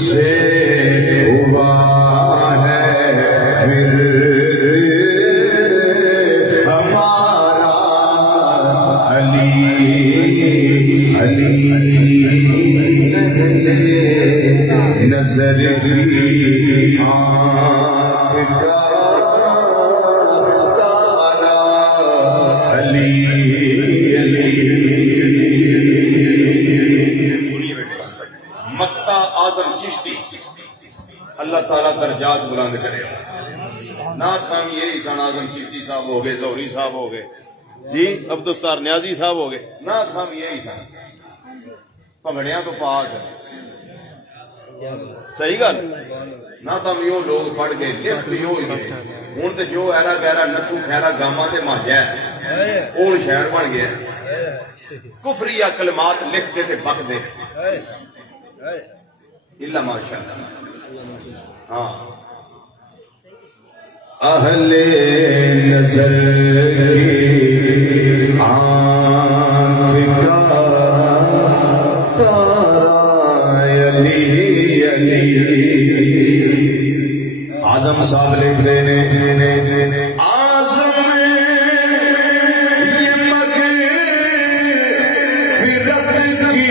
سے ہوا ہے پھر ہمارا علی علی نظر کی آنکھ کا تارا علی علی مکتا اعظم چشتی اللہ تعالیٰ درجات بلند کرے نعت خان یہی سن اعظم چشتی صاحب ہو گئے زہری صاحب ہو گئے جی عبدالستار نیازی صاحب ہو گئے نعت خان یہی سن پگڑیاں تو پاک صحیح گل نہ تم یو لوگ پڑھ گئے لکھ یو ہی گئے ہوں تو جو ایرا گہرا نتھو خیرا گاما تے ماجا ہے وہ شہر بن گیا کفری یا کلمات لکھ دے تے بک دے اللہ ماشاءاللہ ہاں اہل نظر کی آنکھ کا تارا علی علی اعظم صاحب لکھ دینے اعظم یہ مغفرت کی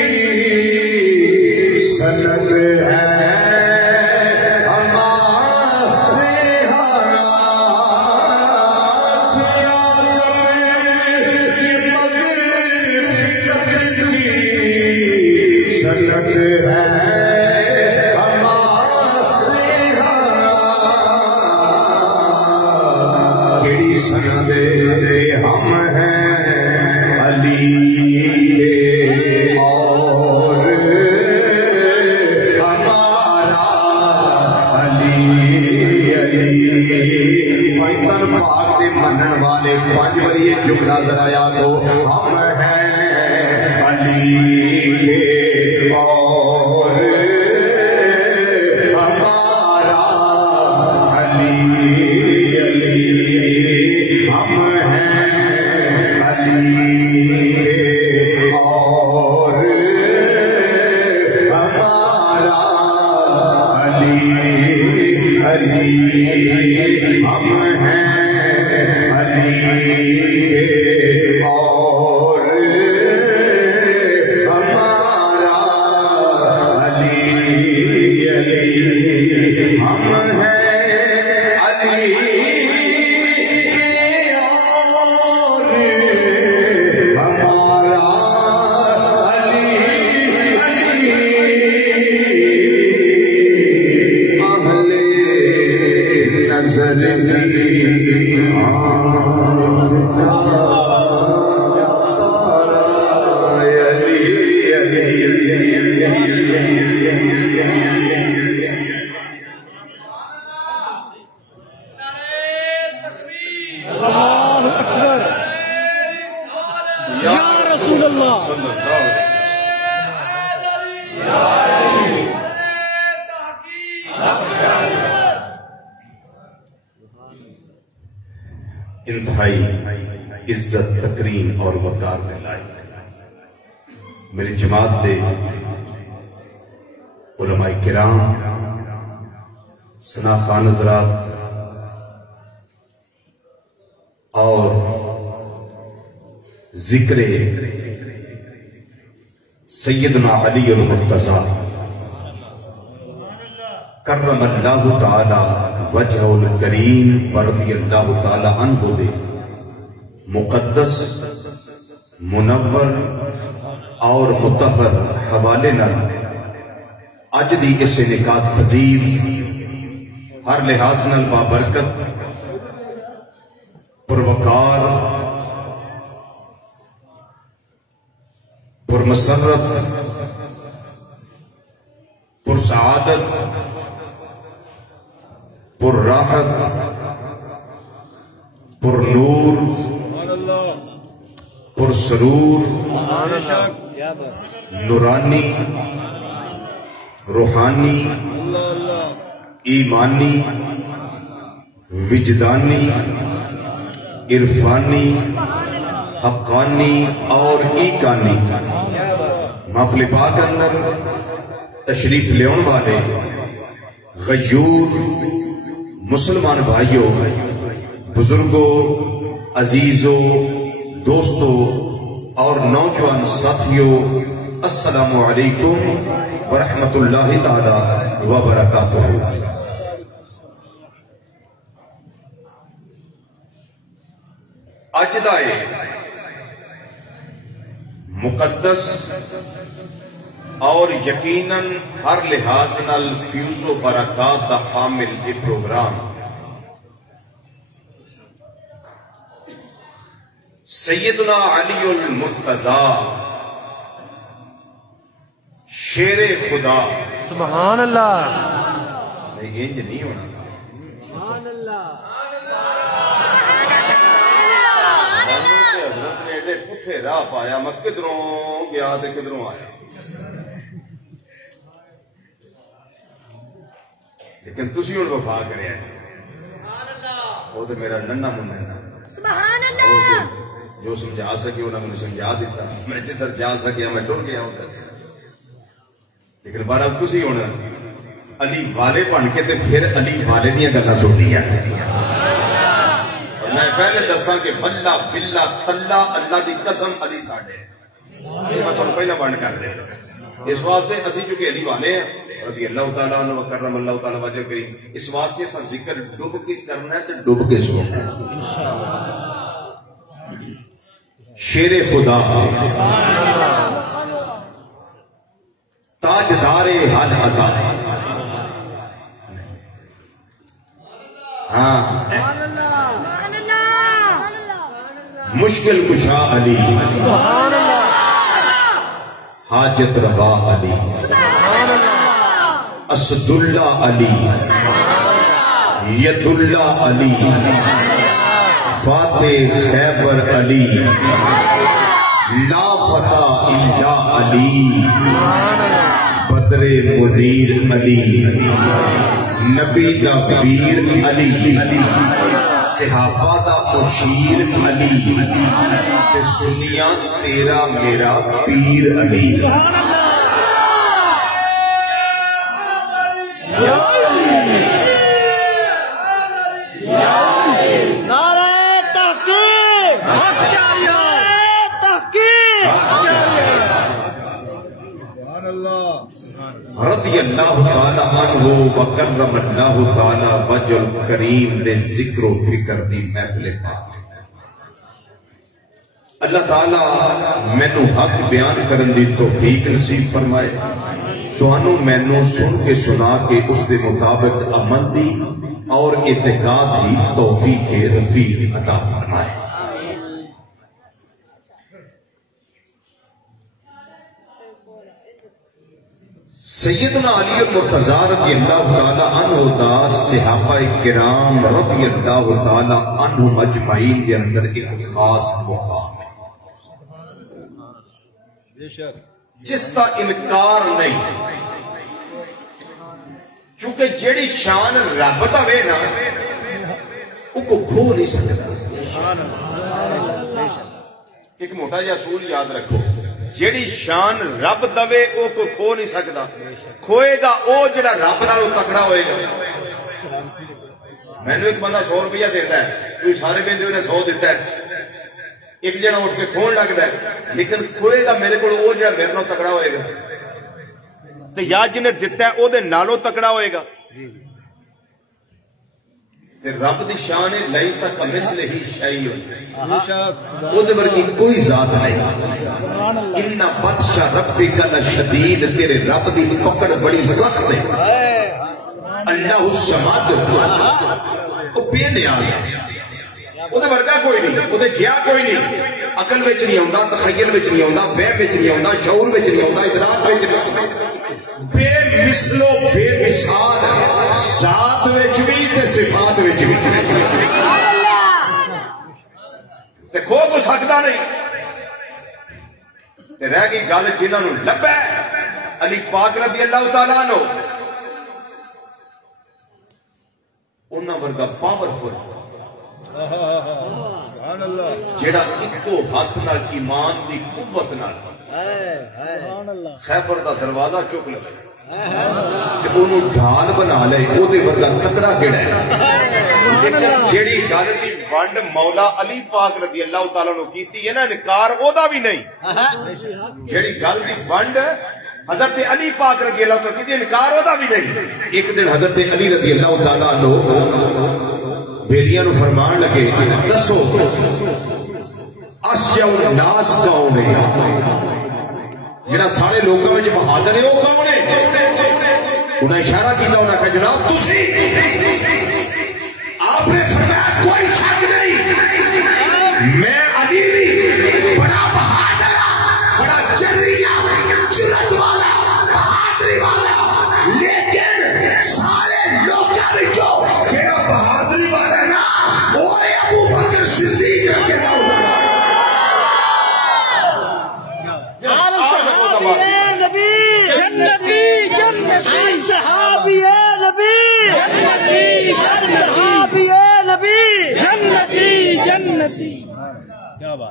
سند ہے ہم ہیں علی اور ہمارا علی علی پیغمبر پاک کے منن والے 5 بار یہ جملہ ذرا یاد ہو ہم ہیں علی اور ہمارا علی علی ہم ہیں علی اور ہمارا علی علی ہم ہیں علی اور ہمارا علی علی ہم ہیں علی انتہائی عزت تکریم اور وقار میں لائق میری جماعت دے علماء کرام ثنا خان حضرات اور ذکر سیدنا علی المرتضی کرم اللہ تعالی وجہ الکریم ورضی اللہ تعالی عنہ دے مقدس منور اور مطہر حوالے نال اج دی اس نکاح پذیر ہر لحاظ نال بابرکت پروقار پرمسرت پرسعادت پر راحت پر نور پر سرور نورانی روحانی ایمانی وجدانی عرفانی حقانی اور ایکانی محفل پاک اندر تشریف لیون والے غیور مسلمان بھائیوں، بزرگوں، عزیزوں، دوستوں اور نوجوان ساتھیوں، السلام علیکم ورحمۃ اللہ تعالی وبرکاتہ۔ اج دا مقدس اور یقیناً ہر لحاظ نال فیوز و برکات دا حامل یہ پروگرام سیدنا علی المرتضی شیر خدا، سبحان اللہ، نہیں یہ نہیں ہونا تھا، سبحان اللہ، حضرت نے ایڈے پٹھے راہ پایا، میں کدھروں گیا تے کدھروں آیا، لیکن تسی ہوں وفا کرے وہ تو میرا ننہ منہ سبحان اللہ، جو سمجھا سکے انہوں نے مجھے سمجھا دیتا، میں جدھر جا سکیا میں ٹر گیا ادھر، لیکن بہرحال تسی ہوں علی والے بن کے تے پھر علی والے دیاں گلاں سننیاں، اور میں پہلے دساں کہ بلا بلا تلا اللہ دی قسم علی ساڈے، یہ میں تمہیں پہلے بند کر دے، اس واسطے اسی چونکہ علی والے ہیں رضی اللہ تعالیٰ عنہ وکرم اللہ تعالیٰ وجہ کریم، اس واسطے سا ذکر ڈوب کے کرنا ہے تو ڈوب کے سننا ہے۔ شیر خدا، تاجدار حال عطا، ہاں مشکل کشا علی، حاجت روا علی، اسد اللہ علی، ید اللہ علی، فاتح خیبر علی، لا فتح الا علی، بدر منیر علی، نبی دا پیر علی، صحابہ دا مشیر علی، تے سنیاں تیرا میرا پیر علی۔ رضی اللہ تعالیٰ عنہ وکرم اللہ تعالیٰ وجہ الکریم دے ذکر و فکر دی محفل پاک، اللہ تعالیٰ مینوں حق بیان کرن دی توفیق نصیب فرمائے، تانوں مینوں سن کے سنا کے اس دے مطابق عمل دی اور اعتقاد دی توفیق رفیق عطا فرمائے۔ سیدنا علی المرتضی رضی اللہ تعالی عنہ دا صحابہ کرام رضی اللہ تعالی عنہ مجمعین کے اندر ایک خاص مقام ہے جس کا انکار نہیں، کیونکہ جیڑی شان رب دا وے نا وہ کو کھو نہیں سکتا۔ ایک موٹا جہا اصول یاد رکھو، جیڑی شان رب دوے او کو کھو نہیں سکتا، کھوئے گا او جڑا رب نال تکڑا ہوئے گا۔ میں نے ایک بندہ 100 روپیہ دیتا ہے، کوئی سارے بندے انہیں 100 دیتا ہے، ایک جنا اٹھ کے کھون لگتا ہے، لیکن کھوئے گا میرے کو او جڑا میرے نال تکڑا ہوئے گا، تو یا جنہیں دیتا ہے او دے نالوں تکڑا ہوئے گا۔ رب دی شان لیسا کمثلہ شیء، او دے ورگی کوئی ذات نہیں۔ ان بطش ربک لشدید، تیرے رب دی پکڑ بڑی سخت ہے۔ اللہ الصمد، او بے نیاز، او دے ورگا کوئی نہیں، او دے جیا کوئی نہیں، عقل وچ نہیں ہوندا، تخیل وچ نہیں ہوندا، وہم وچ نہیں ہوندا، شعور وچ نہیں ہوندا، ادراک وچ نہیں ہوندا، بے مثل و بے مثال، ذات وچ بھی تے صفات وچ بھی، تے کھو کو سکتا نہیں۔ تے رہ گئی گل جنہاں نوں لبا علی پاک رضی اللہ تعالیٰ عنہ، انہاں ورگا پاورفل جیڑا اکو ہاتھ نال ایمان دی قوت نال خیبر دا دروازہ چک لے، ڈھال بنا لے ورگا تکڑا کیڑا ہے لیکن جیڑی گل دی ونڈ مولا علی پاک رضی اللہ تعالیٰ نے کیتی ہے نا انکار او دا بھی نہیں جیڑی گل دی ونڈ حضرت علی پاک رضی اللہ تعالیٰ کیتی انکار او دا بھی نہیں ایک دن حضرت علی رضی اللہ تعالیٰ نے بیلیاں نو فرمان لگے دسو اشجع الناس کون ہے جڑا سارے لوگوں میں بہادر ہے وہ کون ہے انہیں اشارہ کیا انہیں کہا جناب تسی آپ نے فرمایا کوئی شک نہیں میں علی بھی بڑا بہادر بڑا جریا جرت والا بہادری والا لیکن سارے لوگوں میں جو بہادری والا نا وہ ابو بکر صدیق رضی اللہ عنہ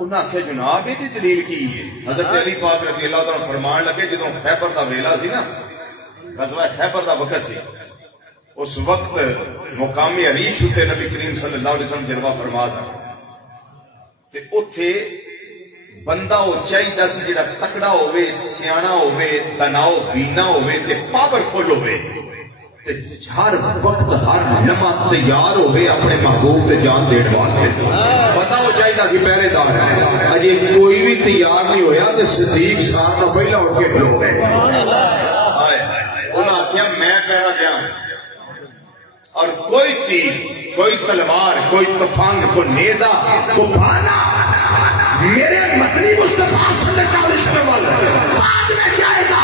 انہاں آخیا جناب یہ دلیل کی ہے حضرت علی پاک رضی اللہ تعالیٰ فرمان لگے جدوں خیبر دا ویلا سی نا غزوہ خیبر دا وقت سی اس وقت مقام عریش تے نبی کریم صلی اللہ علیہ وسلم جلوہ فرما سکتے تے اوتھے بندہ او چاہیدا سی جڑا تکڑا ہوے سیاںا ہوے تناؤ بینا ہوے تے پاورفل ہوے تے ہر وقت ہر لمحہ تیار ہوے اپنے محبوب تے جان دین واسطے بندہ او چاہیدا سی پہرے دار اجے کوئی بھی تیار نہیں ہویا تے صدیق صاحب دا پہلا اٹھ کے کھلو گئے ہائے انہاں آکھیا میں پہرا دیا اور کوئی تیر کوئی تلوار کوئی تفنگ کوئی نیزہ کوئی بھانا میرے مدنی مصطفیٰ صلی اللہ علیہ وسلم بعد میں جائے گا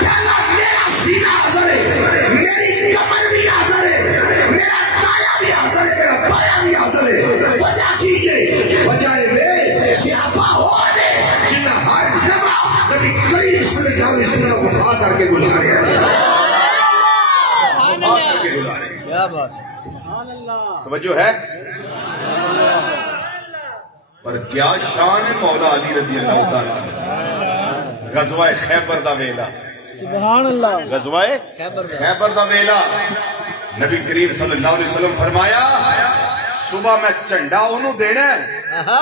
پہلا میرا سینہ حاضر ہے میری کمر بھی حاضر ہے میرا دایا بھی حاضر ہے میرا بایاں بھی حاضر ہے وجہ کیجئے وجہ ہے سیاپا ہونے جنہ ہر لمحہ نبی کریم صلی اللہ علیہ وسلم وفا کر کے گزارے وفا کر کے گزارے کیا بات توجہ ہے پر کیا شان ہے مولا علی رضی اللہ تعالیٰ غزوہ خیبر دا ویلا سبحان اللہ غزوہ خیبر دا ویلا نبی کریم صلی اللہ علیہ وسلم فرمایا صبح میں جھنڈا انہوں دینا ہے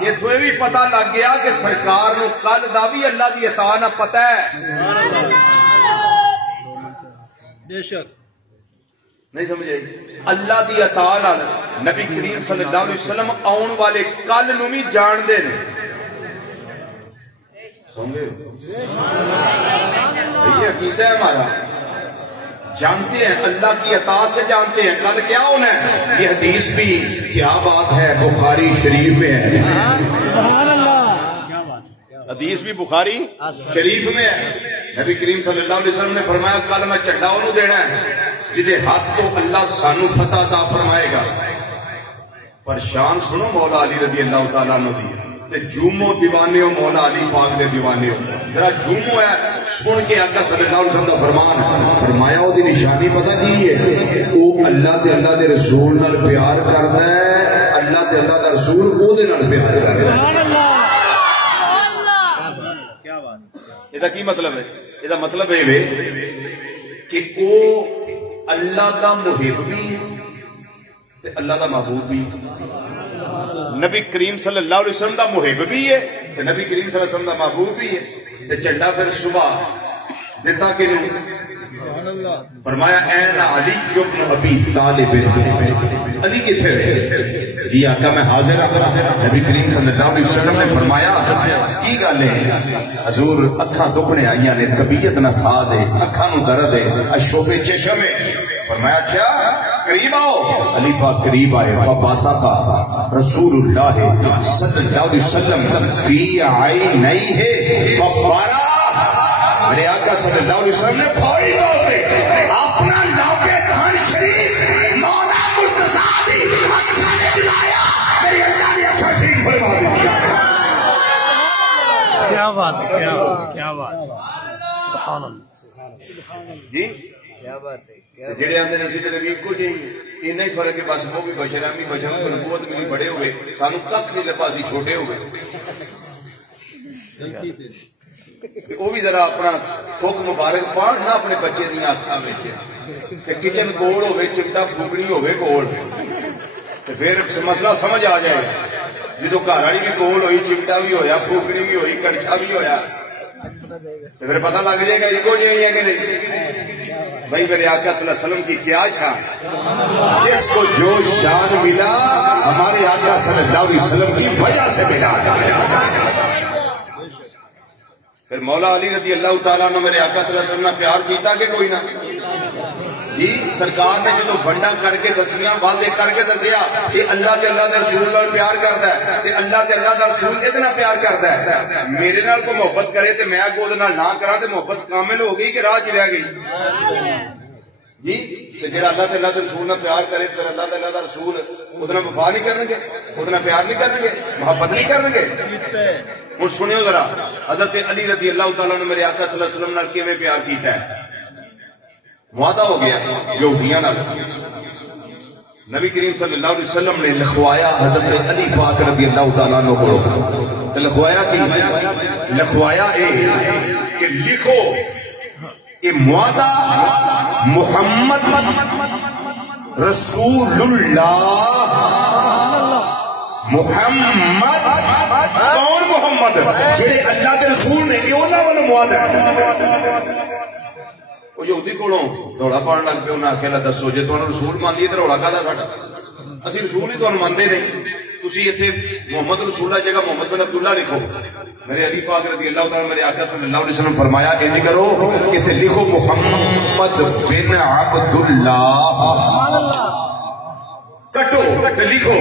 یہ تو بھی پتہ لگ گیا کہ سرکار نو کل دا بھی اللہ دی عطا نہ پتہ ہے بے شک نہیں سمجھے اللہ دی عطا نال نبی کریم صلی اللہ علیہ وسلم آن والے کل نو بھی جان دے نے سمجھے یہ عقیدہ ہے ہمارا جانتے ہیں اللہ کی عطا سے جانتے ہیں کل کیا ہونا ہے یہ حدیث بھی کیا بات ہے بخاری شریف میں ہے سبحان اللہ حدیث بھی بخاری شریف میں ہے نبی کریم صلی اللہ علیہ وسلم نے فرمایا کل میں چنڈا انہوں دینا ہے جدے ہاتھ تو اللہ سانو فتح عطا فرمائے گا پر شان سنو مولا علی رضی اللہ تعالیٰ عنہ دی تے جومو دیوانے ہو مولا علی پاک دے دیوانے ہو ذرا جومو ہے سن کے آقا صلی اللہ علیہ وسلم دا فرمان فرمایا وہ دی نشانی پتہ کی ہے وہ اللہ دے رسول نال پیار کردا ہے اللہ دے اللہ دا رسول وہ دے نال پیار کردا ہے کیا بات یہ کی مطلب ہے یہ مطلب ہے کہ وہ اللہ کا محب بھی ہے اللہ کا محبوب بھی نبی کریم صلی اللہ علیہ وسلم کا محب بھی ہے نبی کریم صلی اللہ علیہ وسلم کا محبوب بھی ہے چنڈا پھر صبح دیتا کہ فرمایا این علی ابن ابی طالب علی کتنے رہے جی آقا میں حاضر نبی کریم صلی اللہ علیہ وسلم نے فرمایا کی گل ہے حضور اکھاں دکھنے آئیاں نے طبیعت نہ ساز ہے اکھاں نو درد ہے اشوب چشم ہے فرمایا اچھا قریب آؤ علی پاک قریب آئے فباسا کا رسول اللہ صلی اللہ علیہ وسلم فی عینیہ ہے فبارا میرے آقا صلی اللہ علیہ وسلم نے فوری طور پہ اپنا لوکے دھن شریف مولا مرتضیٰ دی اکھا نے جلایا میری اللہ نے اکھا ٹھیک فرما دیا کیا بات کیا بات سبحان اللہ جی کیا بات ہے جڑے آندے نسی تے نبی کو جی انہاں ہی فرق ہے بس وہ بھی بشرا بھی بشرا کو نبوت ملی بڑے ہوئے سانو ککھ نہیں لبا سی چھوٹے ہوئے وہ بھی ذرا اپنا تھوک مبارک پان نہ اپنے بچے دیا اکھاں وچ کچن کول ہوے چمٹا پھوکنی ہوے کول تے پھر مسئلہ سمجھ آ جائے جدو گھر والی بھی کول ہوئی چمٹا بھی ہویا پھوکنی بھی ہوئی کڑچھا بھی ہویا تے پھر پتہ لگ جائے گا ایکو جہی ہے کہ نہیں بھائی میرے آقا صلی اللہ علیہ وسلم کی کیا شان جس کو جو شان ملا ہمارے آقا صلی اللہ علیہ وسلم کی وجہ سے ملا پھر مولا علی رضی اللہ تعالیٰ نے میرے آقا صلی اللہ علیہ وسلم نے پیار کیتا کہ کوئی نہ جی سرکار نے جدو بنڈا کر کے دسیاں واضح کر کے دسیا کہ اللہ تے اللہ دے رسول نال پیار کردا ہے تے اللہ تے اللہ دا رسول اتنا پیار کردا ہے میرے نال کو محبت کرے تے میں اگوں دے نال نہ کراں تے محبت کامل ہو گئی کہ راہ چ رہ گئی جی تے جڑا اللہ تے اللہ دے رسول نال پیار کرے تے اللہ تے اللہ دا رسول اودے نال وفا نہیں کرن گے اودے نال پیار نہیں کرن گے محبت نہیں کرن گے ہن سنیو ذرا حضرت علی رضی اللہ تعالیٰ نے میرے آقا صلی اللہ علیہ وسلم نال کیویں پیار کیتا ہے وعدہ ہو گیا یہودیاں نال نبی کریم صلی اللہ علیہ وسلم نے لکھوایا حضرت علی پاک رضی اللہ تعالیٰ عنہ کو تے لکھوایا کہ لکھوایا اے کہ لکھو اے معاہدہ محمد رسول اللہ محمد کون محمد جڑے اللہ کے رسول نے کہ انہاں والوں معاہدہ وہ یہودی کولوں روڑا پاؤن لگ پہ انہیں آخیا دسو جی تمہیں رسول مانتی ہے تو روڑا کہدا ساڈا اسی رسول ہی تمہیں مانتے نہیں تسی اتنے محمد رسول کی جگہ محمد بن عبداللہ لکھو میرے علی پاک رضی اللہ تعالیٰ میرے آقا صلی اللہ علیہ وسلم فرمایا انہیں کرو اتنے لکھو محمد بن عبداللہ کٹو لکھو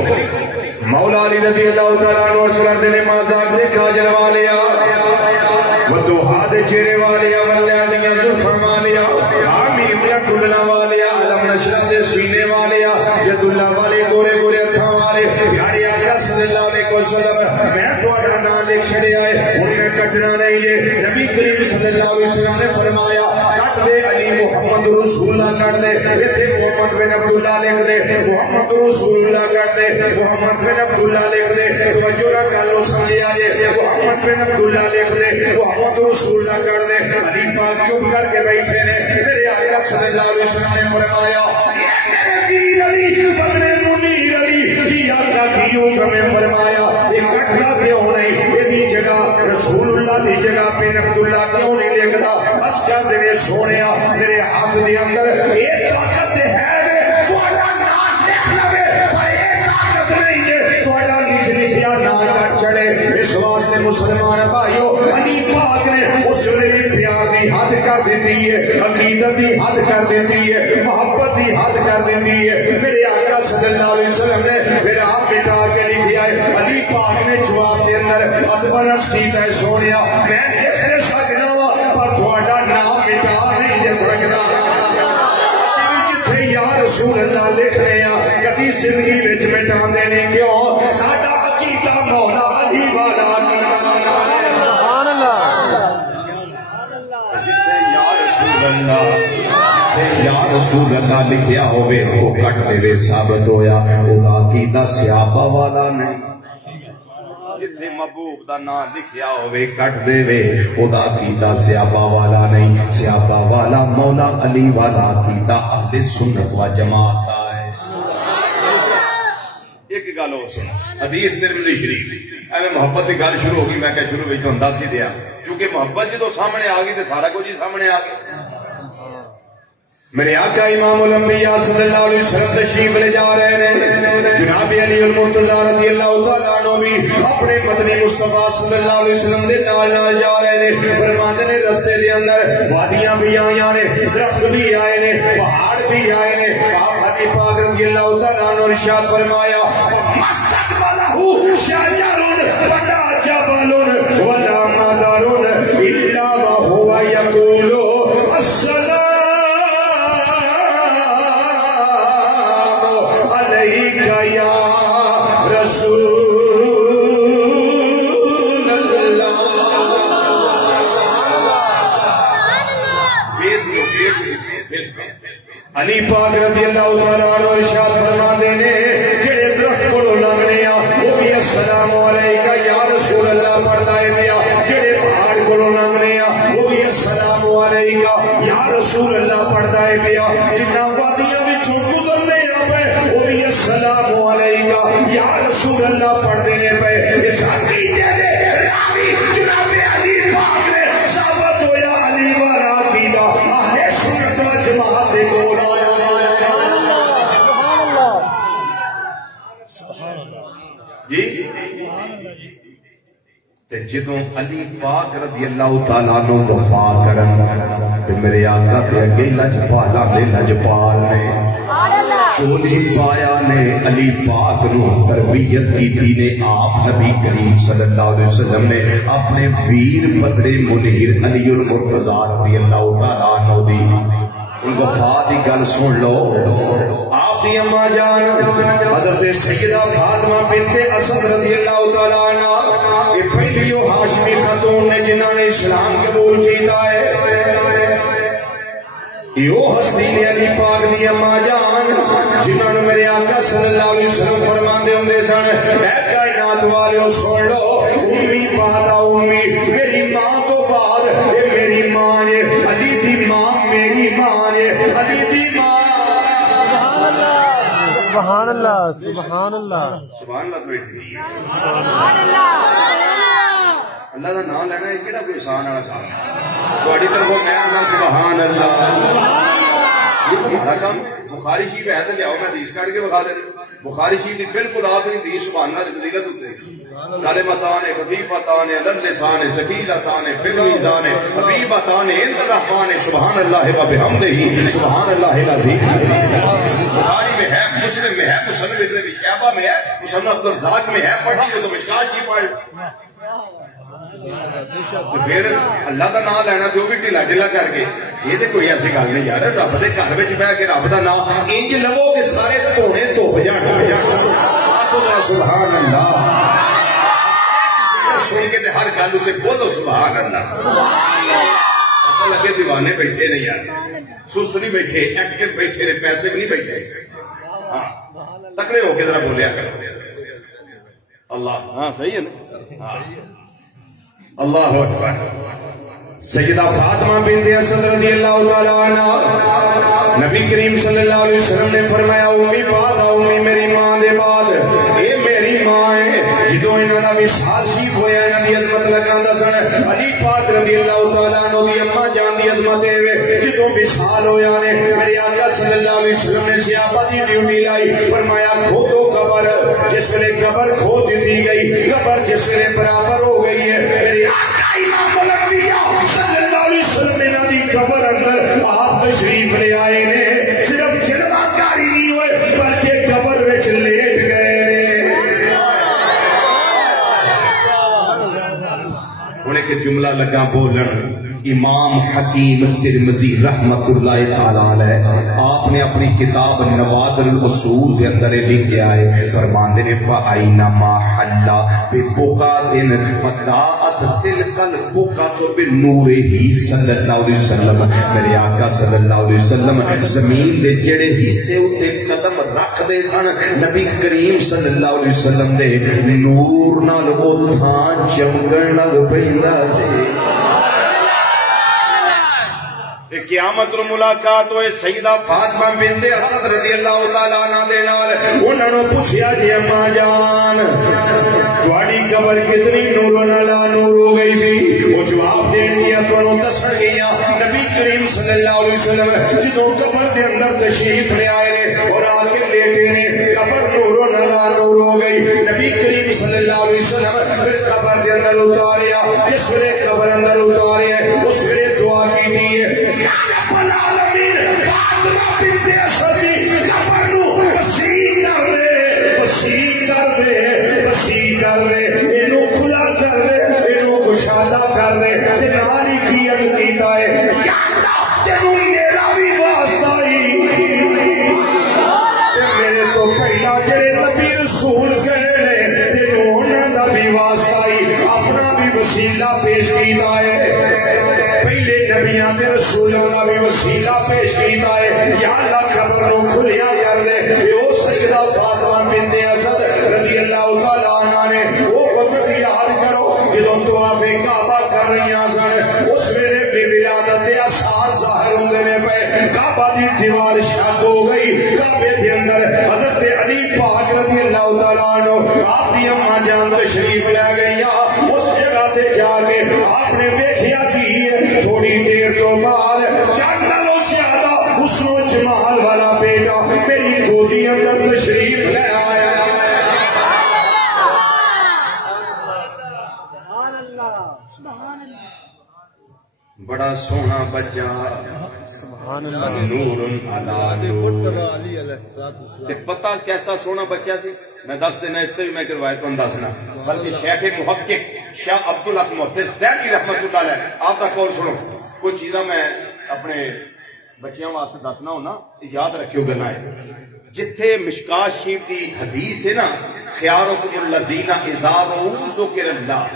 مولا علی رضی اللہ تعالیٰ عنہ چلر دنے مازاد دیکھا جلوا لیا ودوہا دے چہرے والیا ولیا دیا زلفر والیا حامیم دیا ٹلنا والیا علم نشرہ دے سینے والیا ید اللہ والے گورے گورے اتھا والے پیاری آقا صلی اللہ علیہ وسلم میں تو اگر نام لکھ چھڑے آئے انہیں کٹنا نہیں ہے نبی کریم صلی اللہ علیہ وسلم نے فرمایا کٹ دے علی محمد رسول اللہ کٹ دے اتھے محمد بن عبداللہ لکھ دے محمد رسول اللہ کٹ دے محمد بن عبداللہ لکھ دے وجورہ کالو سمجھے آجے محمد بن عبداللہ لکھ دے محمد رسول اللہ کر دے علی پاک چپ کر کے بیٹھے نے میرے آقا صلی اللہ علیہ وسلم نے فرمایا میرے علی بدلے منیر علی یہ آقا کی حکم میں فرمایا یہ کٹنا کیوں نہیں یہ جگہ رسول اللہ دی جگہ بن عبداللہ کیوں نہیں لکھتا اچ کیا دے سونیا میرے ہاتھ دے اندر یہ طاقت ہے اس واسطے مسلمان بھائیو علی پاک نے اس ویلے پیار دی حد کر دیتی ہے عقیدت دی حد کر دیتی ہے محبت دی حد کر دیتی ہے میرے آقا صلی اللہ علیہ وسلم نے میرا ہاتھ مٹا کے لکھیا ہے علی پاک نے جواب دے اندر ادبن عرض کیتا ہے سونیا میں لکھ دے سکنا وا پر تہاڈا نام مٹا نہیں دے سکدا اسی بھی جتھے یا رسول اللہ لکھ رہے ہیں کبھی زندگی وچ مٹا دے نہیں کیوں ساڈا عقیدہ مولا علی والا یا رسول اللہ لکھیا ہوئے وہ کٹ دے وے ثابت ہویا وہ عقیدہ سیابہ والا نہیں جتھے محبوب دا نام لکھیا ہوئے کٹ دے وے وہ عقیدہ سیابہ والا نہیں سیابہ والا مولا علی والا عقیدہ اہل سنت و جماعت دا ہے ایک گل ہو سن حدیث ترمذی شریف ایویں محبت کی گل شروع ہوگی میں کہ شروع وچ تھانوں دس ہی دیا کیونکہ محبت جدوں سامنے آ گئی تے سارا کچھ ہی سامنے آ گیا میرے آقا امام الانبیاء صلی اللہ علیہ وسلم تشریف لے جا رہے ہیں جناب علی المرتضی رضی اللہ تعالیٰ عنہ بھی اپنے مدنی مصطفیٰ صلی اللہ علیہ وسلم دے نال نال جا رہے ہیں فرماتے نے رستے دے اندر وادیاں بھی آئیاں نے درخت بھی آئے نے پہاڑ بھی آئے نے آپ علی پاک رضی اللہ تعالیٰ عنہ ارشاد فرمایا مستقبلہ شجر ولا جبل ولا مدر الا وهو يقول السلام یا رسول اللہ علی پاک رضی اللہ تعالیٰ عنہ ارشاد فرماتے ہیں جڑے درخت کولوں لنگنے آ وہ بھی السلام علیکہ یا رسول اللہ پڑھدا ہے پیا جڑے پہاڑ کولوں لنگنے رسول اللہ پڑھتا ہے پیا جنہ وادیاں وچوں گزرنے پے او بھی السلام علیکہ یا رسول اللہ پڑھتے نے پے اس عقیدے دے راوی جناب علی پاک نے ثابت ہویا علی والا عقیدہ اہل سنت و جماعت دے کول آیا جی تے جدوں علی پاک رضی اللہ تعالیٰ عنہ وفا کرن تے میرے آقا تے اگے لجپالا نے لجپال نے چولی پایا نے علی پاک نو تربیت کی نے آپ نبی کریم صلی اللہ علیہ وسلم نے اپنے ویر بدر منیر علی المرتضی رضی اللہ تعالیٰ عنہ دی ان وفا دی گل سن لو آپ دی اماں جان حضرت سیدہ فاطمہ بنت اسد رضی اللہ تعالیٰ عنہ یہ پہلی وہ ہاشمی خاتون نے جنہوں نے اسلام قبول کیتا ہے یہ ہستی نے علی پاک دی اماں جان جنہوں نے میرے آقا صلی اللہ علیہ وسلم فرماندے ہوندے سن اے کائنات والو سن لو امی بعد امی میری ماں تو بعد اے میری ماں ہے علی دی ماں میری ماں ہے علی دی ماں سبحان اللہ سبحان اللہ سبحان اللہ سبحان اللہ اللہ کا نام لینا ہے کہڑا کوئی آسان والا کام تھوڑی طرف میں آنا سبحان اللہ یہ بڑا کام بخاری شریف ہے تو لیاؤ میں حدیث کاٹ کے بخا دے بخاری شریف کی بالکل آپ کی حدیث سبحان اللہ کی فضیلت ہوتے کلمتان خفیفتان علی اللسان ثقیلتان فی المیزان حبیبتان عند الرحمن سبحان اللہ و بحمدہ سبحان اللہ العظیم بخاری میں ہے مسلم میں ہے مصنف ابن ابی شیبہ میں ہے مصنف عبدالرزاق میں ہے پڑھی ہو تو مشکات کی پڑھ پھر اللہ دا نام لینا جو بھی ڈھیلا ڈھیلا کر کے یہ تو کوئی ایسی گل نہیں یار رب دے گھر وچ بیٹھ کے رب دا نام انج لو کہ سارے دھونے دھوپ جان آکھو سبحان اللہ سن کے تے ہر گل تے بولو سبحان اللہ پتہ لگے دیوانے بیٹھے نہیں یار سست نہیں بیٹھے ایکٹیو بیٹھے نے پیسے بھی نہیں بیٹھے تکڑے ہو کے ذرا بولیا کرو اللہ ہاں صحیح ہے نا اللہ اکبر سیدہ فاطمہ بنت اسد رضی اللہ تعالی عنہ نبی کریم صلی اللہ علیہ وسلم نے فرمایا امی بعد امی میری ماں دے بعد اے میری ماں ہے جدوں انہاں دا وصال شریف ہویا انہاں دی عظمت لگاندا سن علی پاک رضی اللہ تعالی عنہ دی اماں جان دی عظمت اے جدوں وصال ہویا نے میرے آقا صلی اللہ علیہ وسلم نے صحابہ دی ڈیوٹی لائی فرمایا کھودو قبر جس ویلے قبر کھود دی گئی قبر جس ویلے برابر ہو گئی ہے میرے آقا امام الانبیاء صلی اللہ علیہ وسلم نے دی قبر اندر آپ تشریف لے آئے نے صرف جلوہ کاری نہیں ہوئے بلکہ قبر وچ لیٹ گئے انہیں کہ جملہ لگا بولن امام حکیم ترمذی رحمت اللہ تعالی علیہ آپ نے اپنی کتاب نوادر الاصول کے اندر لکھا ہے فرماندے نے فَأَيْنَمَا حَلَّ بِبُقَاتٍ فَدَاءَتْ تِلْكَ الْبُقَاتُ بِنُورِهِ صلی اللہ علیہ وسلم میرے آقا صلی اللہ علیہ وسلم زمین دے جڑے حصے اتے قدم رکھ دے سن نبی کریم صلی اللہ علیہ وسلم دے نور نال او تھان چمکن لگ پیندا جے قیامت رو ملاقات ہوئے سیدہ فاطمہ بنت اسد رضی اللہ تعالیٰ عنہ دے نال انہوں نے پوچھیا جی اماں جان تہاڈی قبر کتنی نور نالا نور ہو گئی سی وہ جواب دین گیا تانوں دسن گیا نبی کریم صلی اللہ علیہ وسلم جدوں قبر دے اندر تشریف لے آئے نے اور آ کے لیٹے نے قبر نور نالا نور ہو گئی نبی کریم صلی اللہ علیہ وسلم قبر دے اندر اتاریا جس ویلے قبر اندر اتاریا اس ویلے دعا کی دی ہے پیش کیتا ہے پہلے نبیاں دے رسولوں کا بھی وسیلہ پیش کیتا ہے یا اللہ قبر نو کھلیا کر دے او سیدہ فاطمہ بنت اسد رضی اللہ تعالی عنہا نے وہ وقت یاد کرو جدوں طواف کعبہ کر رہی سن سن اس ویلے بے ولادت دے آثار ظاہر ہوندے نے پے کعبہ دی دیوار شق ہو گئی کعبے دے اندر حضرت علی پاک رضی اللہ تعالیٰ عنہ آپ دی اماں جان تشریف لے گئی اس جگہ تے جا کے آپ نے ویکھیا کی تھوڑی دیر تو بعد چند نالوں زیادہ حسن و جمال والا بیٹا میری گودی اندر تشریف لے آیا بڑا سونا بچہ نور علی نور پتہ کیسا سونا بچہ سی میں دس دینا اس بھی میں روایت کو دسنا بلکہ شیخ محقق شاہ عبدالحق محدث دہلوی رحمت اللہ علیہ آپ کا قول سنو کچھ چیزاں میں اپنے بچیاں واسطے دسنا ہونا یاد رکھیو گلا ہے جتھے مشکات شریف دی حدیث ہے نا خیارکم الذین اذا رؤوا ذکر اللہ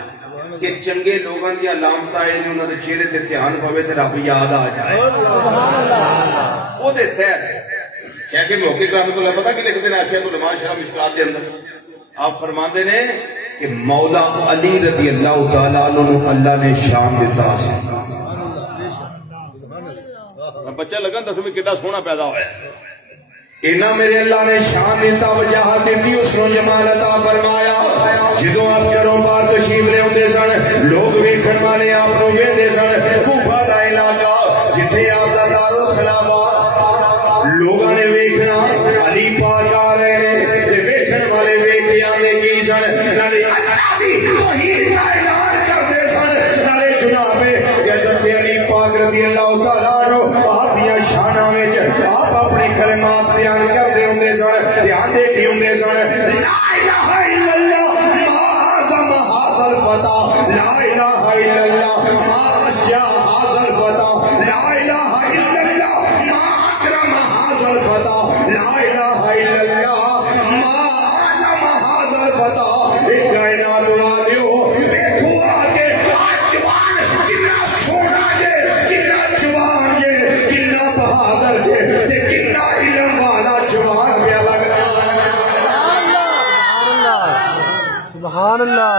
کہ چنگے لوگوں کی علامت ہے جو انہوں نے چہرے تے دھیان پوے تے رب یاد آ جائے وہ دے تحت شیخ محقق رحمۃ اللہ پتہ کہ لکھتے ہیں اشیاء العلماء شرح مشکات دے اندر آپ فرماندے نے کہ مولا علی رضی اللہ تعالیٰ عنہ اللہ نے شان دیتا ہے بچہ لگا دس میں کتنا سونا پیدا ہوا ہے اینا میرے اللہ نے شان دیتا وجاہت دیتی اس نے جمال عطا فرمایا جدوں آپ گھروں باہر تشریف لے ہوندے سن لوگ ویکھن والے آپ نوں ویندے سن کوفہ دا علاقہ جتھے آپ دا دارالخلافہ لوگاں نے ویکھنا علی پاک آ رہے نے تے ویکھن والے ویکھ کے آندے کی سن نالے اللہ دی توحید دا اعلان کردے سن نالے جناب حضرت علی پاک رضی اللہ تعالیٰ عنہ آپ دیاں شاناں وچ آپ اپنے کلمات بیان کردے ہوندے سن دھیان دے کے ہوندے سن لا الہ الا اللہ ما اعظم ھذا الفتح لا الہ الا اللہ ما اشجع ھذا الفتح لا الہ الا اللہ ما اکرم ھذا الفتح لا الہ الا اللہ ما اعلم ھذا الفتح ایک کائنات والیو دیکھو آگے جوان کتنا سونا جے کتنا جوان جے کتنا بہادر جے کتنا علم والا جوان پہ لگ رہا سبحان اللہ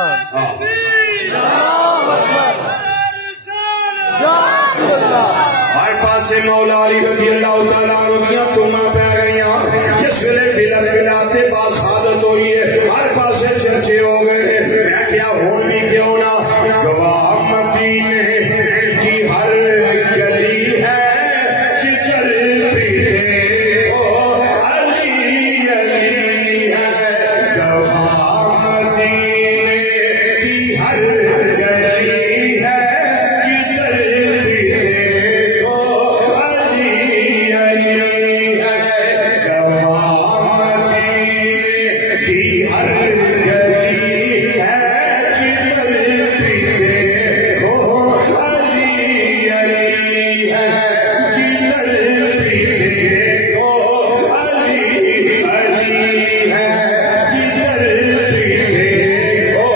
ہر پاسے مولا علی رضی اللہ تعالیٰ عنہ دیاں تمہیں پہ گئیاں جس ویلے بلال بلاتے پاس حادثت ہوئی ہے ہر پاسے چرچے ہو گئے میں کیا ہون بھی کیوں نہ گواہ مدینے کی ہر گلی ہے جگر پیٹے ہو علی علی ہے گواہ مدینے کی ہر گلی ہے جگر پیٹے ہو علی علی ہے گواہ مدینے کی ہر گلی ہے جگر پیٹے ہو علی علی ہے جگر پیٹے ہو علی علی ہے جگر پیٹے ہو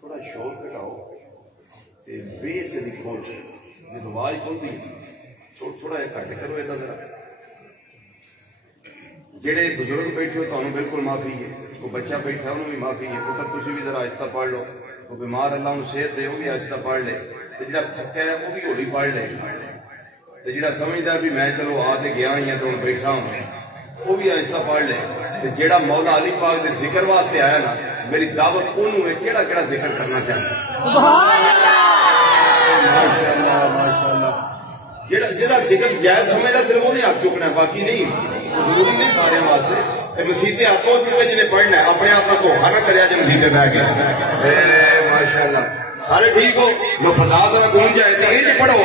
تھوڑا شور گھٹاؤ تے بیس دی کھول جدوں آواز کھلدی تھوڑا جہا گھٹ کرو ادھر ذرا جڑے بزرگ بیٹھے ہو تانوں بالکل معافی ہے کوئی بچہ بیٹھا انہوں بھی معافی ہے پتر تسی بھی ذرا آہستہ پڑھ لو کوئی بیمار اللہ انہوں صحت دے وہ بھی آہستہ پڑھ لے تے جڑا تھکا ہے وہ بھی ہولی پڑھ لے تے جڑا سمجھدا بھی میں چلو آ تے گیا ہی ہاں تے ہن بیٹھا ہوں وہ بھی آہستہ پڑھ لے تے جڑا مولا علی پاک دے ذکر واسطے آیا نا میری دعوت انہوں ہے کیڑا کیڑا ذکر کرنا چاہتا ماشاءاللہ ماشاءاللہ جڑا ذکر جائز سمجھدا صرف وہ نہیں ہاتھ چکنا ہے باقی نہیں ضروری نہیں سارے واسطے مسیطے ہاتھوں چکے جنہیں پڑھنا ہے اپنے آپ کو ہر کریا جی مسیطے بہ گیا ماشاءاللہ سارے ٹھیک ہو جو فساد نہ گون جائے تو یہ پڑھو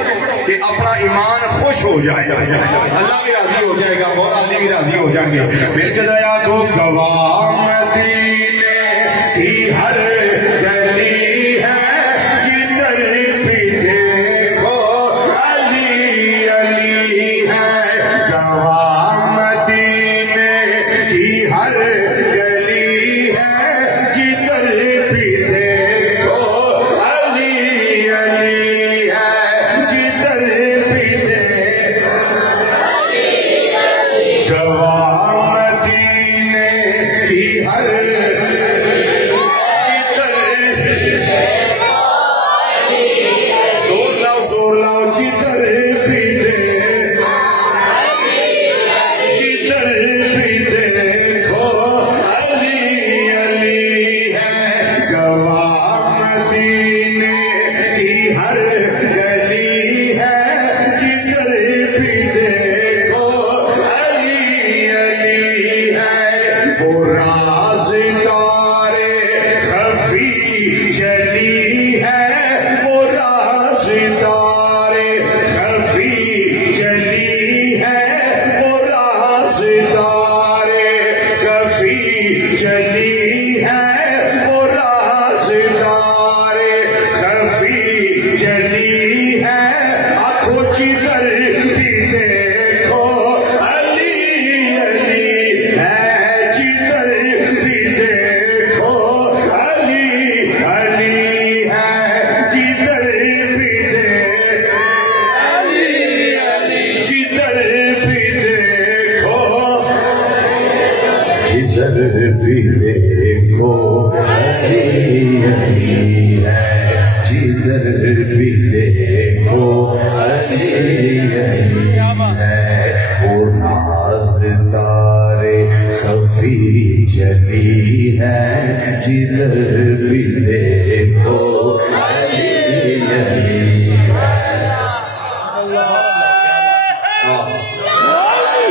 کہ اپنا ایمان خوش ہو جائے اللہ بھی راضی ہو جائے گا اور آدمی بھی راضی ہو جائیں گے پھر کہا کو گواہ مدینے کی ہر گلی ہے جدھر پیٹے ہو علی علی ہے گواہ مدینے کی ہر گلی ہے جدھر پیٹے ہو علی علی ہے جدھر پیٹے گواہ مدینے کی ہر علی ہے جدھر بھی دیکھو علی علی ہے وہ نازدار خفی جلی ہے جدھر بھی دیکھو علی علی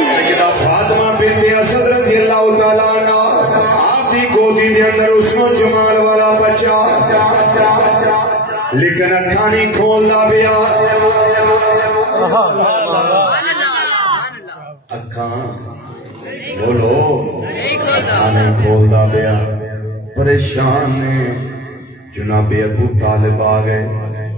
سیدہ فاطمہ بنت اسد رضی اللہ تعالیٰ عنہ آپ کی گودی دے اندر حسن جمال والا بچہ لیکن اکھاں نہیں کھولدا پیا اکھاں بولو اکھاں نہیں کھولدا پیا پریشان نے جناب ابو طالب آ گئے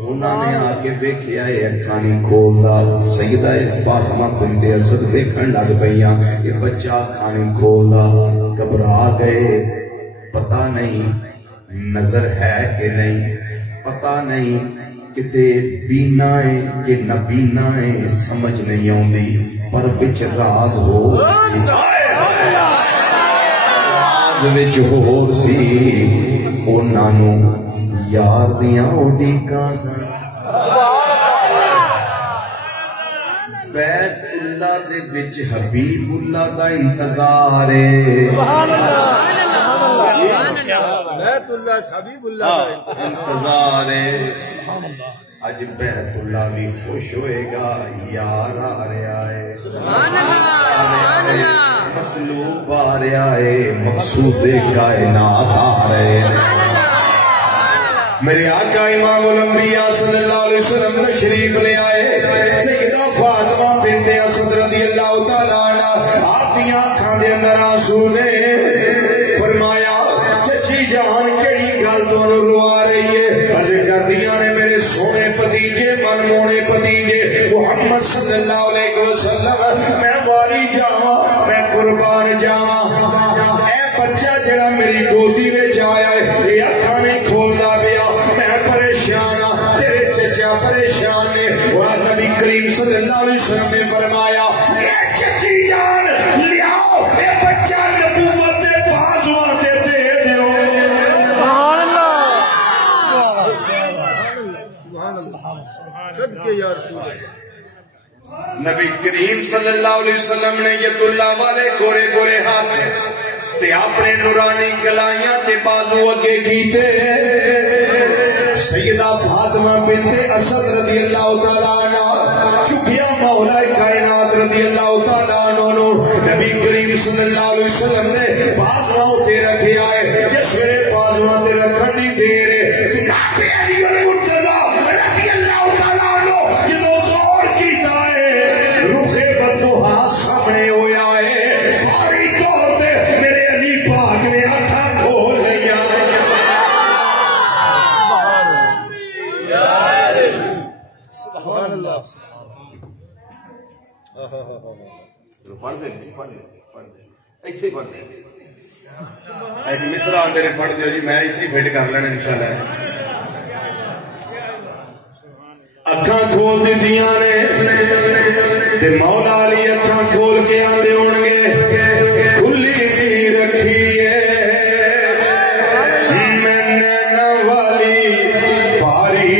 انہوں نے آ کے دیکھیا یہ اکھاں نہیں کھولدا سیدہ فاطمہ بنت اسد دیکھن لگ پیاں یہ بچہ اکھاں نہیں کھولدا گھبرا گئے پتہ نہیں نظر ہے کہ نہیں پتہ نہیں کتے بینا ہے کہ نہ بینا ہے سمجھ نہیں آندی پر وچ راز ہو راز وچ ہور سی انہاں نو یار دیاں اڈیکاں سن بیت اللہ دے وچ حبیب اللہ دا انتظار ہے بیت اللہ حبیب اللہ انتظار ہے اج بیت اللہ بھی خوش ہوئے گا یار آ رہا ہے مطلوب آ رہا ہے مقصود کائنات آ رہے ہیں میرے آقا امام الانبیاء صلی اللہ علیہ وسلم تشریف لے آئے سیدہ فاطمہ بنت اسد رضی اللہ تعالیٰ عنہ آپ کی آنکھاں دے اندر آنسو نے فرمایا چچی جان کیڑی گل تانوں روا رہی ہے عرض کردیاں نے میرے سونے پتیجے من مونے پتیجے محمد صلی اللہ علیہ وسلم میں واری جاواں میں قربان جاواں اے بچہ جڑا میری گودی وچ آیا ہے یہ اکھاں نہیں کھولدا پیا میں پریشان ہاں تیرے چچا پریشان نے وہ نبی کریم صلی اللہ علیہ وسلم نے فرمایا اے چچی جان لیاؤ اے بچہ نبوت دے بازواں تے دے دیو صدقے یا رسول نبی کریم صلی اللہ علیہ وسلم نے ید اللہ والے گورے گورے ہاتھ تے اپنے نورانی گلائیاں تے بازو اگے کیتے سیدہ فاطمہ بنت اسد رضی اللہ تعالیٰ عنہ چکیا مولا کائنات رضی اللہ تعالیٰ عنہ نبی کریم صلی اللہ علیہ وسلم نے بازووں تے رکھے آئے جس ویلے بازووں تے رکھن دی دیر جناب علی المرتضی رضی اللہ تعالیٰ عنہ جدوں دور کیتا ہے رخ بدوہا سامنے ہویا ہے فوری طور تے میرے علی پاک نے آنکھاں کھول لیا سبحان اللہ پڑھ دے ایتھے پڑھ دے ایک مصرع آندے نے پڑھ دیو جی میں ایتھے فٹ کر لینا انشاءاللہ اکھاں کھول دیتیاں نے تے مولا علی اکھاں کھول کے آندے ہون گے کھلی رکھی ہے میں نینا والی پاری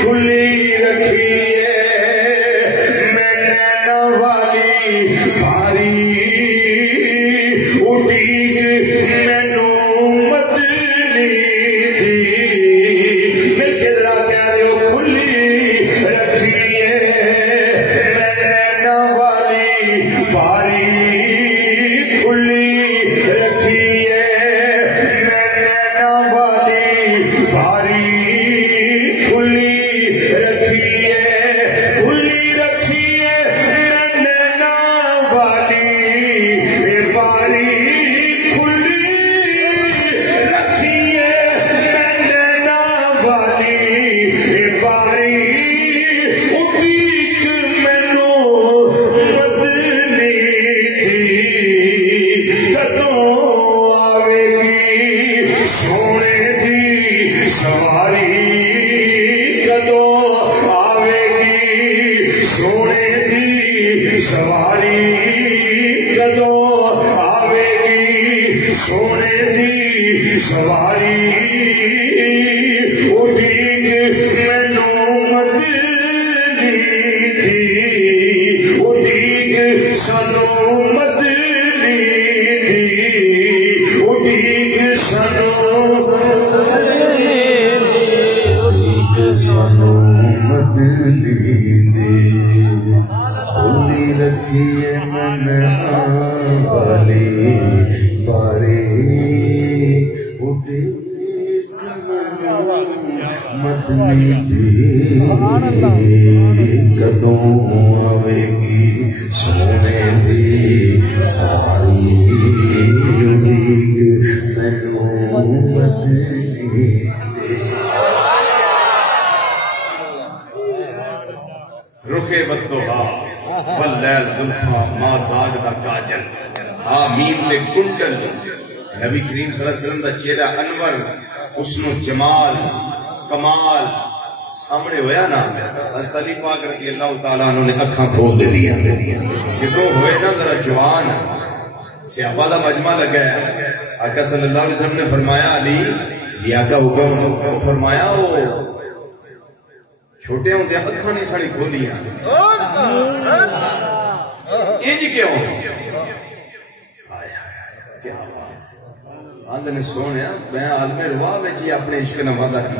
کھلی رکھی ہے میں نینا والی پاری اڈیگ مینو مدنی دی مل کے ذرا کہہ رہے ہو کھلی رکھی ہے میں نینا والی پاری کھلی رکھی ہے میں نینا والی پاری کھلی رکھی ہے کھلی رکھی ہے میں نینا والی پاری کھلی رکھی ہے میں نینا والی پاری اڈیگ مینو مدنی دی کدوں آوے گی سونے دی سواری کدوں آوے گی سونے دی سواری کدوں آوے گی سونے دی سواری اٹھیک مینو مدنی دی اٹھیک سانو مدنی دی اٹھیک سانو مدنی دی بولی رکھیے من والی بارے مدنی دی کدوں آوے گی سونے دی ساری امید مینوں مدنی دی رخے بدوہا واللیل زلفا ما زاگ دا کاجل آمین تے کنڈل نبی کریم صلی اللہ علیہ وسلم دا چہرہ انور حسن و جمال کمال سامنے ہویا نا حضرت علی پاک رضی اللہ تعالیٰ عنہ نے اکھاں کھول دے دیا جدوں ہوئے نا ذرا جوان صحابہ دا مجمع لگا ہے آقا صلی اللہ علیہ وسلم نے فرمایا علی یہ آقا حکم فرمایا وہ چھوٹے ہوندے اکھاں نہیں ساڑی کھولیاں یہ جی کیوں کیا بات آندھ نے سونے میں عالم روا بچی اپنے عشق نمادہ کی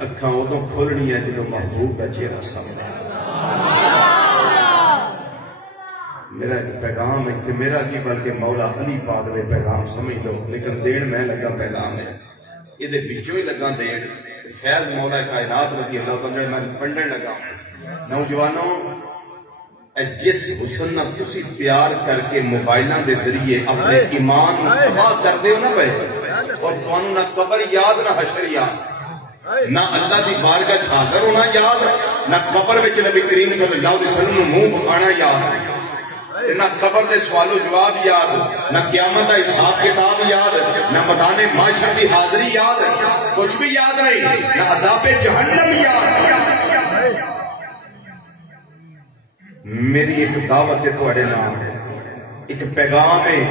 اکھاں ادو کھولنی ہے جنہوں محبوب کا چہرہ سامنے میرا ایک پیغام ہے کہ میرا کی بلکہ مولا علی پاک دے پیغام سمجھ لو لیکن دین میں لگا پیغام ہے یہ دے بچوں ہی لگا دین فیض مولا کائنات رضی اللہ تعالیٰ میں پڑھنے لگا نوجوانوں جس حسن نہ تسی پیار کر کے موبائلوں دے ذریعے اپنے ایمان تباہ کر دے ہو نا بھائی اور تمہوں نہ قبر یاد نہ حشر یاد نہ اللہ دی بارگاہ حاضر ہونا یاد نہ قبر وچ نبی کریم صلی اللہ علیہ وسلم نو منہ کھانا یاد نہ قبر دے سوال و جواب یاد نہ قیامت دا حساب کتاب یاد نہ میدان محشر دی حاضری یاد کچھ بھی یاد نہیں نہ عذاب جہنم یاد میری ایک دعوت ہے تواڈے نام ایک پیغام ہے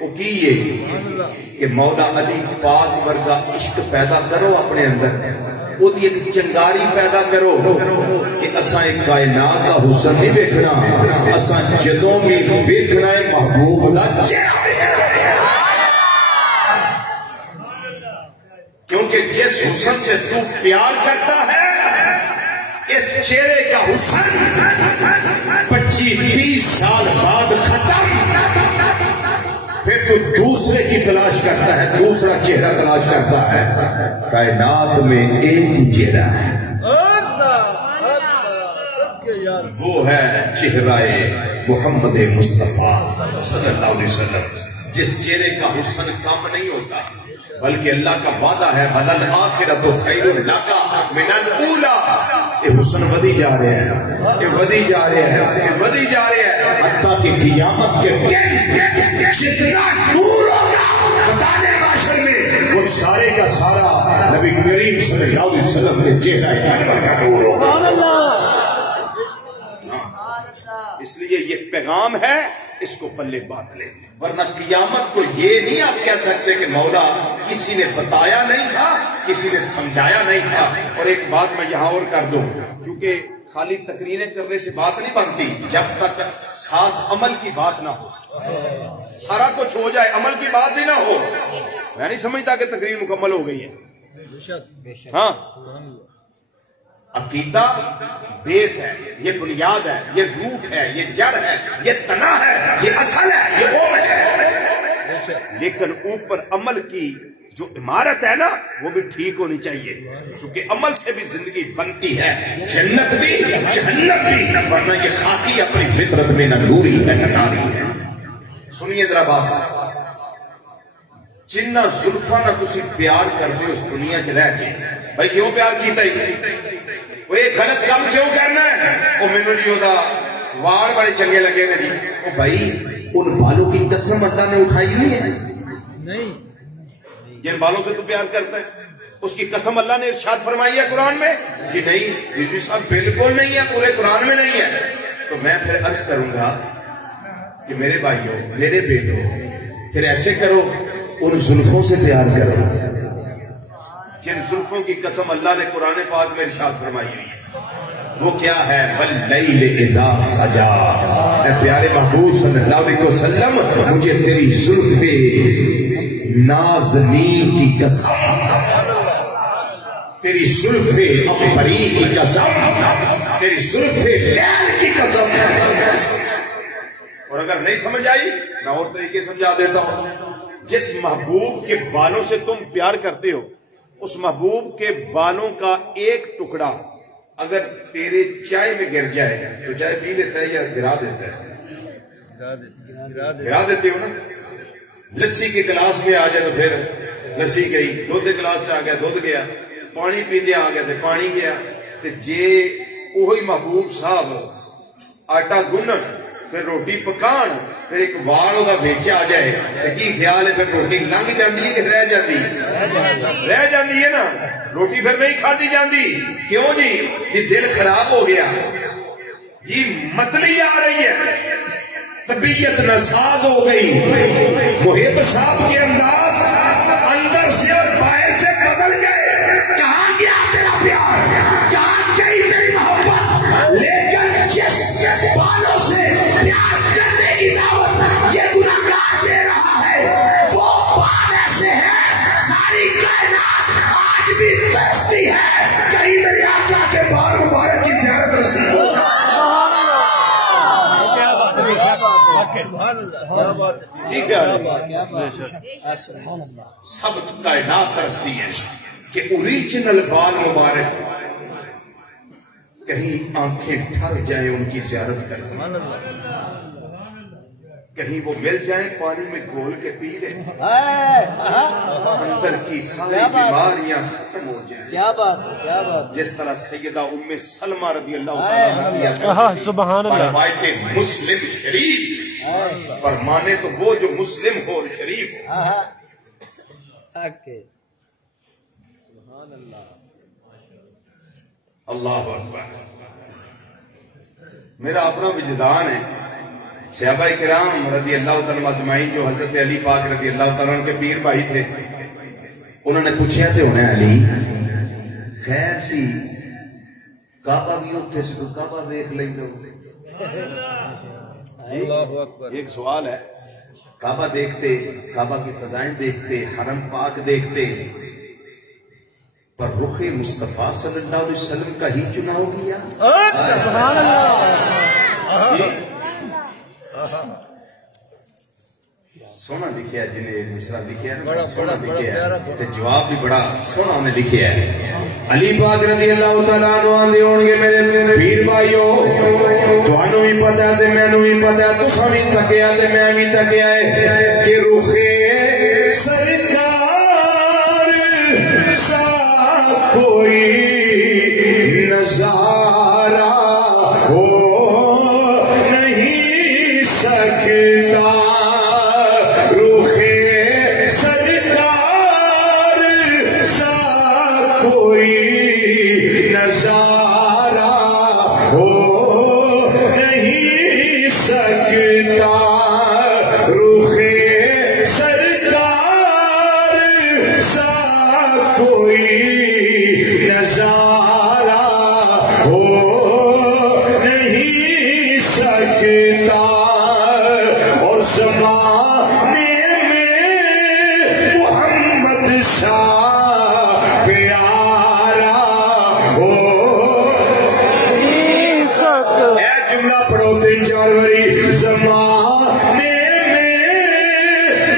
وہ کی ہے کہ مولا علی پاک ورگا عشق پیدا کرو اپنے اندر وہ دی ایک چنگاری پیدا کرو کہ اساں ایک کائنات کا حسن نہیں دیکھنا اساں جدوں بھی دیکھنا ہے محبوب دا چہرہ کیونکہ جس حسن سے تو پیار کرتا ہے اس چہرے کا حسن 25-30 سال بعد ختم پھر تو دوسرے کی تلاش کرتا ہے دوسرا چہرہ تلاش کرتا ہے کائنات میں ایک ہی چہرہ ہے وہ ہے چہرہ محمد مصطفیٰ صلی اللہ علیہ وسلم جس چہرے کا حسن کم نہیں ہوتا بلکہ اللہ کا وعدہ ہے بدل آخرت و خیر لک من الاولی یہ حسن ودی جا رہے ہیں یہ ودی جا رہے ہیں یہ ودی جا رہے ہیں حتیٰ کہ قیامت کے دن جتنا نور ہوگا میدان محشر میں وہ سارے کا سارا نبی کریم صلی اللہ علیہ وسلم کے چہرہ انور کا نور ہوگا اس لیے یہ پیغام ہے اس کو پلے باندھ لیں ورنہ قیامت کو یہ نہیں آپ کہہ سکتے کہ مولا کسی نے بتایا نہیں تھا کسی نے سمجھایا نہیں تھا اور ایک بات میں یہاں اور کر دوں کیونکہ خالی تقریریں کرنے سے بات نہیں بنتی جب تک ساتھ عمل کی بات نہ ہو سارا کچھ ہو جائے عمل کی بات ہی نہ ہو میں نہیں سمجھتا کہ تقریر مکمل ہو گئی ہے ہاں عقیدہ بیس ہے یہ بنیاد ہے یہ روٹ ہے یہ جڑ ہے یہ تنا ہے یہ اصل ہے یہ اوم ہے لیکن اوپر عمل کی جو عمارت ہے نا وہ بھی ٹھیک ہونی چاہیے کیونکہ عمل سے بھی زندگی بنتی ہے جنت بھی جہنم بھی ورنہ یہ خاکی اپنی فطرت میں نہ نوری ہے نہ ناری ہے سنیے ذرا بات جنہ زلفا نہ تسی پیار کر دے اس دنیا چ رہ کے بھائی کیوں پیار کیتا ہی وہ ایک غلط کام کیوں کرنا ہے وہ مینوں نہیں ہوتا وار بڑے چنگے لگے نے جی وہ بھائی ان بالوں کی قسم اللہ نے اٹھائی ہوئی ہے نہیں جن بالوں سے تو پیار کرتا ہے اس کی قسم اللہ نے ارشاد فرمائی ہے قرآن میں کہ نہیں رضوی صاحب بالکل نہیں ہے پورے قرآن میں نہیں ہے تو میں پھر عرض کروں گا کہ میرے بھائیوں میرے بیٹوں پھر ایسے کرو ان زلفوں سے پیار کرو جن زلفوں کی قسم اللہ نے قرآن پاک میں ارشاد فرمائی ہوئی ہے. وہ کیا ہے؟ واللیل اذا سجا. اے پیارے محبوب صلی اللہ علیہ وسلم مجھے تیری زلف نازنین کی قسم، تیری زلف عنبری کی قسم، تیری زلف لیل کی قسم. اور اگر نہیں سمجھ آئی میں اور طریقے سمجھا دیتا ہوں. جس محبوب کے بالوں سے تم پیار کرتے ہو اس محبوب کے بالوں کا ایک ٹکڑا اگر تیرے چائے میں گر جائے تو چائے پی لیتا ہے یا گرا دیتا ہے؟ گرا دیتے ہو نا. لسی کے گلاس میں آ جائے تو پھر لسی گئی، دودھ کے گلاس سے آ گیا دودھ گیا، پانی پیندے آ گیا تو پانی گیا. تو جے وہی محبوب صاحب آٹا گنن پھر روٹی پکان پھر ایک وال دا وچ آ جائے تو کی خیال ہے پھر روٹی لنگ جاندی ہے کہ رہ جاندی؟ رہ جاندی ہے نا. روٹی پھر نہیں کھادی جاندی. کیوں جی؟ یہ دل خراب ہو گیا جی، متلی آ رہی ہے، طبیعت ناساز ہو گئی. محب صاحب کے انداز اندر سے اور باہر سے بدل گئے. کہاں گیا تیرا پیار؟ کہاں گئی تیری محبت؟ لیکن جس بالوں سے پیار کرنے کی دعوت یہ گناہگار دے رہا ہے وہ بال ایسے ہے ساری کائنات آج بھی ترستی ہے کہیں میرے آقا کے بال مبارک کی زیارت رسید ہو. ٹھیک ہے، سب کائنات ترستی ہے کہ اوریجنل بال مبارک کہیں آنکھیں ٹھر جائیں ان کی زیارت کریں، کہیں وہ مل جائیں پانی میں گھول کے پی لیں، اندر کی ساری بیماریاں ختم ہو جائیں. کیا بات ہے، کیا بات. جس طرح سیدہ ام سلمہ رضی اللہ عنہا نے کیا. سبحان اللہ. روایت مسلم شریف پر مانے تو وہ جو مسلم ہو اور شریف ہو. اللہ اکبر. میرا اپنا وجدان ہے، صحابہ کرام رضی اللہ تعالیٰ اجمعین جو حضرت علی پاک رضی اللہ تعالیٰ عنہ کے پیر بھائی تھے، انہوں نے پوچھا تھے انہیں علی خیر سی کعبہ بھی اتنے سے کعبہ دیکھ لیں گے. ایک سوال ہے، کعبہ دیکھتے، کعبہ کی فضائیں دیکھتے، حرم پاک دیکھتے، پر رخ مصطفیٰ صلی اللہ علیہ وسلم کا ہی چناؤ کیا. سونا لکھیا جنہیں مصرا لکھیا ہے، سونا لکھیا ہے، تو جواب بھی بڑا سونا انہیں لکھیا ہے. علی پاک رضی اللہ تعالیٰ عنہ آندے ہونگے میرے پیر بھائیو، تو انہوں ہی پتا ہے میں نو ہی پتا ہے تو سمی تکیا تے میں بھی تکیا ہے کہ رخ سرکار سا کوئی نظارہ ہو نہیں سکتا. رخ سرکار سا کوئی نظارہ ہو نہیں سکتا. رخ سرکار سا کوئی نظارہ ہو نہیں سکتا. اور زمانے میں محمد شاہ پیارا ہو. اے جملہ پڑھو تین چار باری. زمانے میں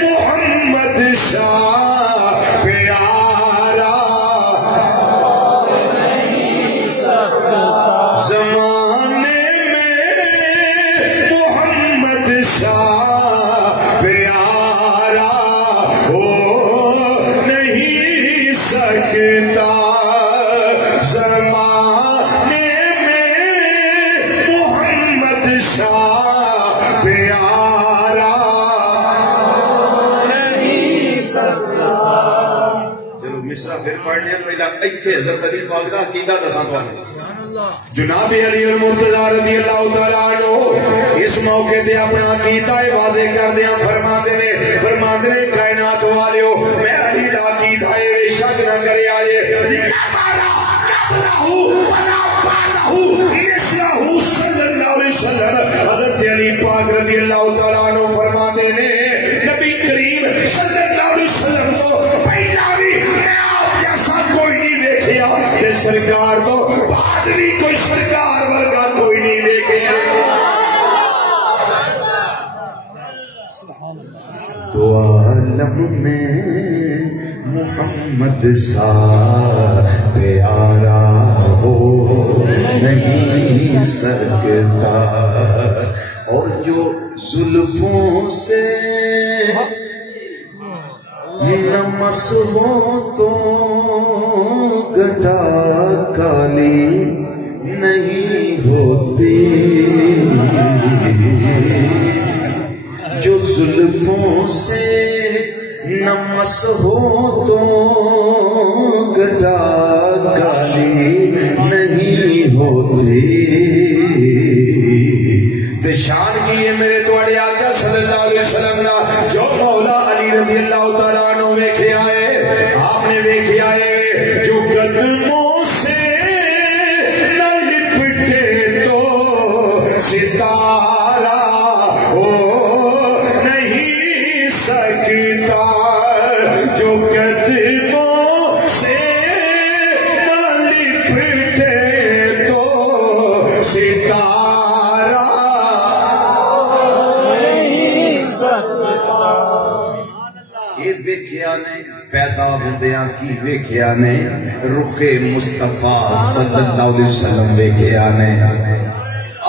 محمد شاہ پیارا، زمانے میں محمد شاہ پیارا ہو نہیں سکتا. زمانے میں محمد شاہ پیارا نہیں سکتا. چلو مصرا پھر پڑھ لیا. پہلا ایتھے حضرت علی پاک دا عقیدہ دساں تھانوں. جناب علی المرتضی رضی اللہ تعالیٰ عنہ اس موقع دے اپنا عقیدہ واضح کر دیا فرماندے نے کائنات والیو میں علی دا عقیدہ بے شک نہ کرے آئے حضرت علی پاک رضی اللہ تعالیٰ عنہ فرماتے نے نبی کریم صلی اللہ علیہ وسلم کو پہلا بھی میں آپ جیسا کوئی نہیں دیکھیا کہ سرکار تو بعد بھی کوئی سرکار ورگا کوئی نہیں دیکھیا تو عالم میں محمد سا پیارا ہو نہیں سکتا اور جو زلفوں سے نمس ہو تو گٹا کالی نہیں ہوتی جو زلفوں سے نمس ہو تو گٹا کالی نہیں ہوتی شان کی ہے میرے توڑے آقا صلی اللہ علیہ وسلم نا جو مولا علی رضی اللہ تعالیٰ عنہ ویکھے آئے آپ نے ویکھے آئے جو قدموں سے نہ لپٹے تو ستارہ ہو نہیں سکتا جو قدموں سے نہ لپٹے تو ستارہ ویکھیا نے پیدا ہوندیاں کی ویکھیا نے رخ مصطفیٰ صلی اللہ علیہ وسلم ویکھیا نے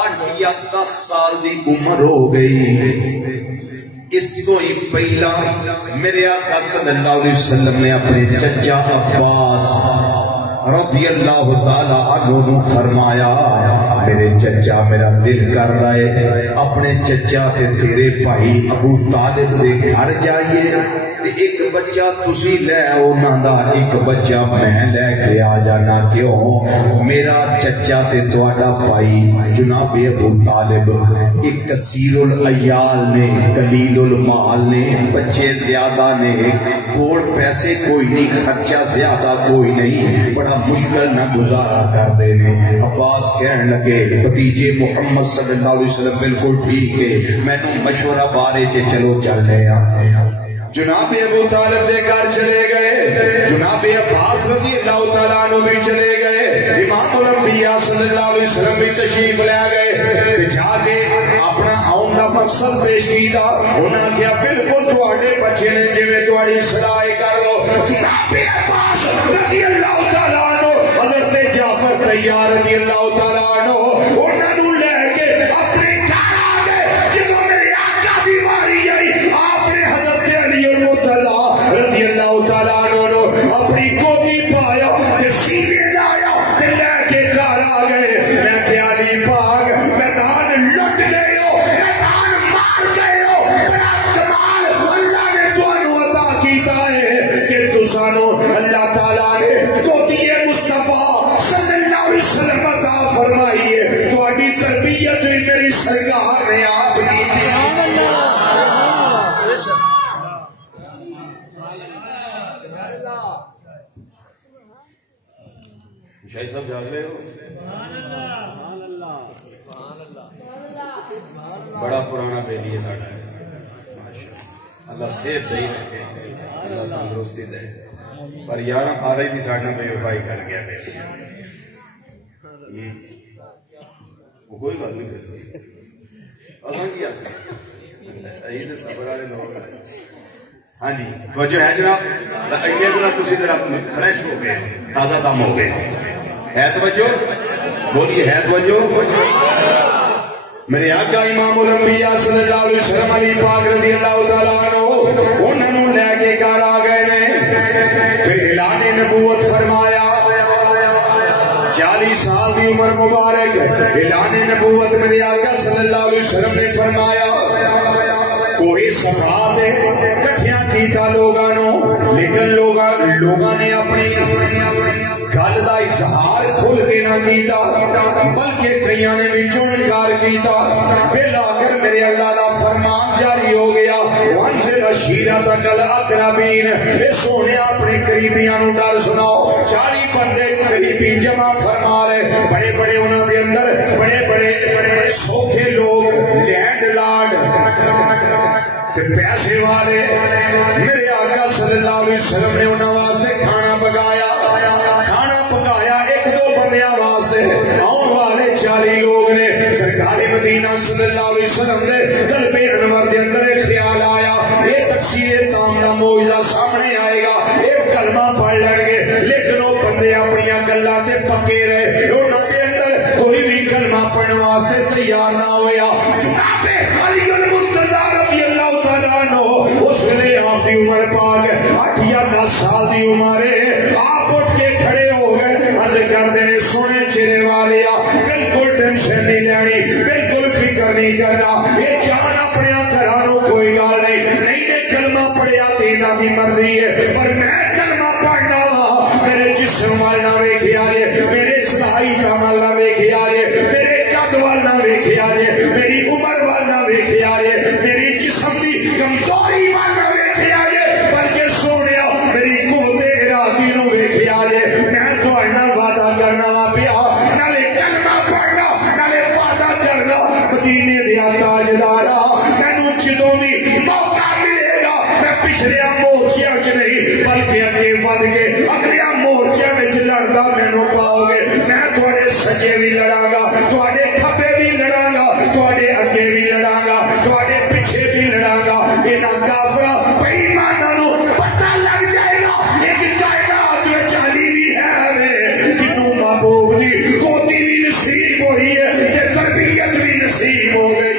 8 یا 10 سال دی عمر ہو گئی اس کو ایک پہلا میرے آقا صلی اللہ علیہ وسلم نے اپنے چچا عباس رضی اللہ تعالیٰ عنہ فرمایا میرے چچا میرا دل کر رہا ہے اپنے چچا تے تیرے بھائی ابو طالب دے گھر جائیے ایک بچہ تسی لے اونا دا ایک بچہ میں لے کے آ جانا کیوں میرا چچا تے تواڈا بھائی جناب ابو طالب ایک کثیر العیال نے قلیل المال نے بچے زیادہ نے کوڑ پیسے کوئی نہیں خرچہ زیادہ کوئی نہیں بڑا مشکل نہ گزارا کر دینے عباس کہنے لگے بھتیجے محمد صلی اللہ علیہ وسلم بالکل ٹھیک ہے میں نے مشورہ بارے چے چلو چل رہے ہیں جناب ابو طالب دے گھر چلے گئے جناب عباس رضی اللہ تعالیٰ عنہ بھی چلے گئے امام الانبیاء صلی اللہ علیہ وسلم بھی تشریف لے گئے جا کے اپنا آؤں کا مقصد پیش کیتا انہاں کیا بالکل تواڈے بچے نے جویں تواڈی صلاح کر لو جناب عباس رضی اللہ تعالیٰ عنہ حضرت جعفر طیار رضی اللہ تعالیٰ عنہ انہاں نوں لے کے اپنے گھر آ گئے جدوں میرے آقا دی واری آئی آپ نے حضرت علی رضی اللہ تعالیٰ عنہ اپنی گودی پایا تے سینے لایا تے لے کے گھر آ گئے میں کہ علی پاک میدان لٹ گئے ہو میدان مار گئے ہو بڑا کمال اللہ نے تانوں عطا کیتا ہے کہ تسانوں اللہ تعالیٰ نے گودی مصطفیٰ صلی اللہ علیہ وسلم عطا فرمائی ہے تہاڈی تربیت میری سرکار نے آپ کی تھی شاہد صاحب جاگ رہے ہو بڑا پرانا بیلی ہے ساڑھا ہے اللہ صحت دے رکھے اللہ تندرستی دے پر یارہ پارے دی ساڑھا بے وفائی کر گیا بیلی وہ کوئی بات نہیں کرتی اصلا کیا عید صبر والے لوگ ہاں جی توجہ ہے جناب اگلے دن تسی ذرا فریش ہو گئے تازہ دم ہو گئے ہے توجہ بولیے ہے توجہ میرے آقا امام الانبیاء صلی اللہ علیہ وسلم علی پاک رضی اللہ تعالیٰ عنہ انہوں لے کے گھر آ گئے نے پھر اعلان نبوت فرمایا 40 سال دی عمر مبارک اعلان نبوت میرے آقا صلی اللہ علیہ وسلم نے فرمایا کوئی صفحہ دے کٹھیاں کیتا لوگاں لیکن لوگاں نے اپنی گل دا اظہار کھل کے نہ کیتا بلکہ کئیاں نے وچوں انکار کیتا بالآخر میرے اللہ دا فرمان جاری ہو گیا وانزل عشیرتک الاقربین اے سونے اپنے قریبیاں نو ڈر سناؤ 40 بندے قریبی جمع فرما رہے بڑے بڑے انہاں دے اندر بڑے بڑے سوکھے لوگ لینڈ لارڈ پیسے والے میرے آقا صلی اللہ علیہ وسلم نے انہوں واسطے کھانا پکایا ایک دو بندیاں واسطے آن والے 40 لوگ نے سرکار مدینہ صلی اللہ علیہ وسلم نے قلب انور دے اندر خیال آیا یہ تکسیر تام دا معجزہ سامنے آئے گا ایک کلمہ پڑھ لیں گے لیکن وہ بندے اپنی گلاں تے پکے رہے انہاں دے اندر کوئی بھی کلمہ پڑھنے واسطے تیار نہ ہویا جناب علی المرتضی رضی اللہ تعالیٰ عنہ اس ویلے آپ کی عمر پاک 8 یا 10 سال دی عمر ہے آپ اٹھ کے کھڑے ہو گئے عرض کردے نے سونے چہرے والے بالکل ٹینشن نہیں لینی بالکل فکر نہیں کرنا یہ جان اپنے گھرانوں کوئی گل نہیں نے کلمہ پڑھیا تینا دی مرضی ہے پر میں کلمہ پڑھنا میرے جسم والا ویکھیا جے میرے صلاحی کمال نہ ویکھیا جے میرے قد والا ویکھیا جے میری عمر والا ویکھیا جے میری جسم دی کمزوری والا ویکھیا جے بلکہ سونیا میری قوت ارادی نو ویکھیا جے میں تہاڈے نال وعدہ کرنا وا پیا نالے کلمہ پڑھنا نالے وعدہ کرنا مدینے دیا تاجدارا مینوں جدوں بھی موقع ملے گا میں پچھلے مورچیاں چ نہیں بلکہ اگے ود کے اگلے مورچیاں وچ لڑدا مینوں پاؤ گے میں تہاڈے سجے بھی لڑاں گا تہاڈے کھبے بھی لڑاں گا تہاڈے اگے بھی لڑاں گا تہاڈے پیچھے بھی لڑاں گا انہاں کافراں بے ایماناں نوں پتہ لگ جائے گا ایک کائنات وچ علی بھی ہے جنوں محبوب دی گودی بھی نصیب ہوئی ہے تے تربیت بھی نصیب ہو گئی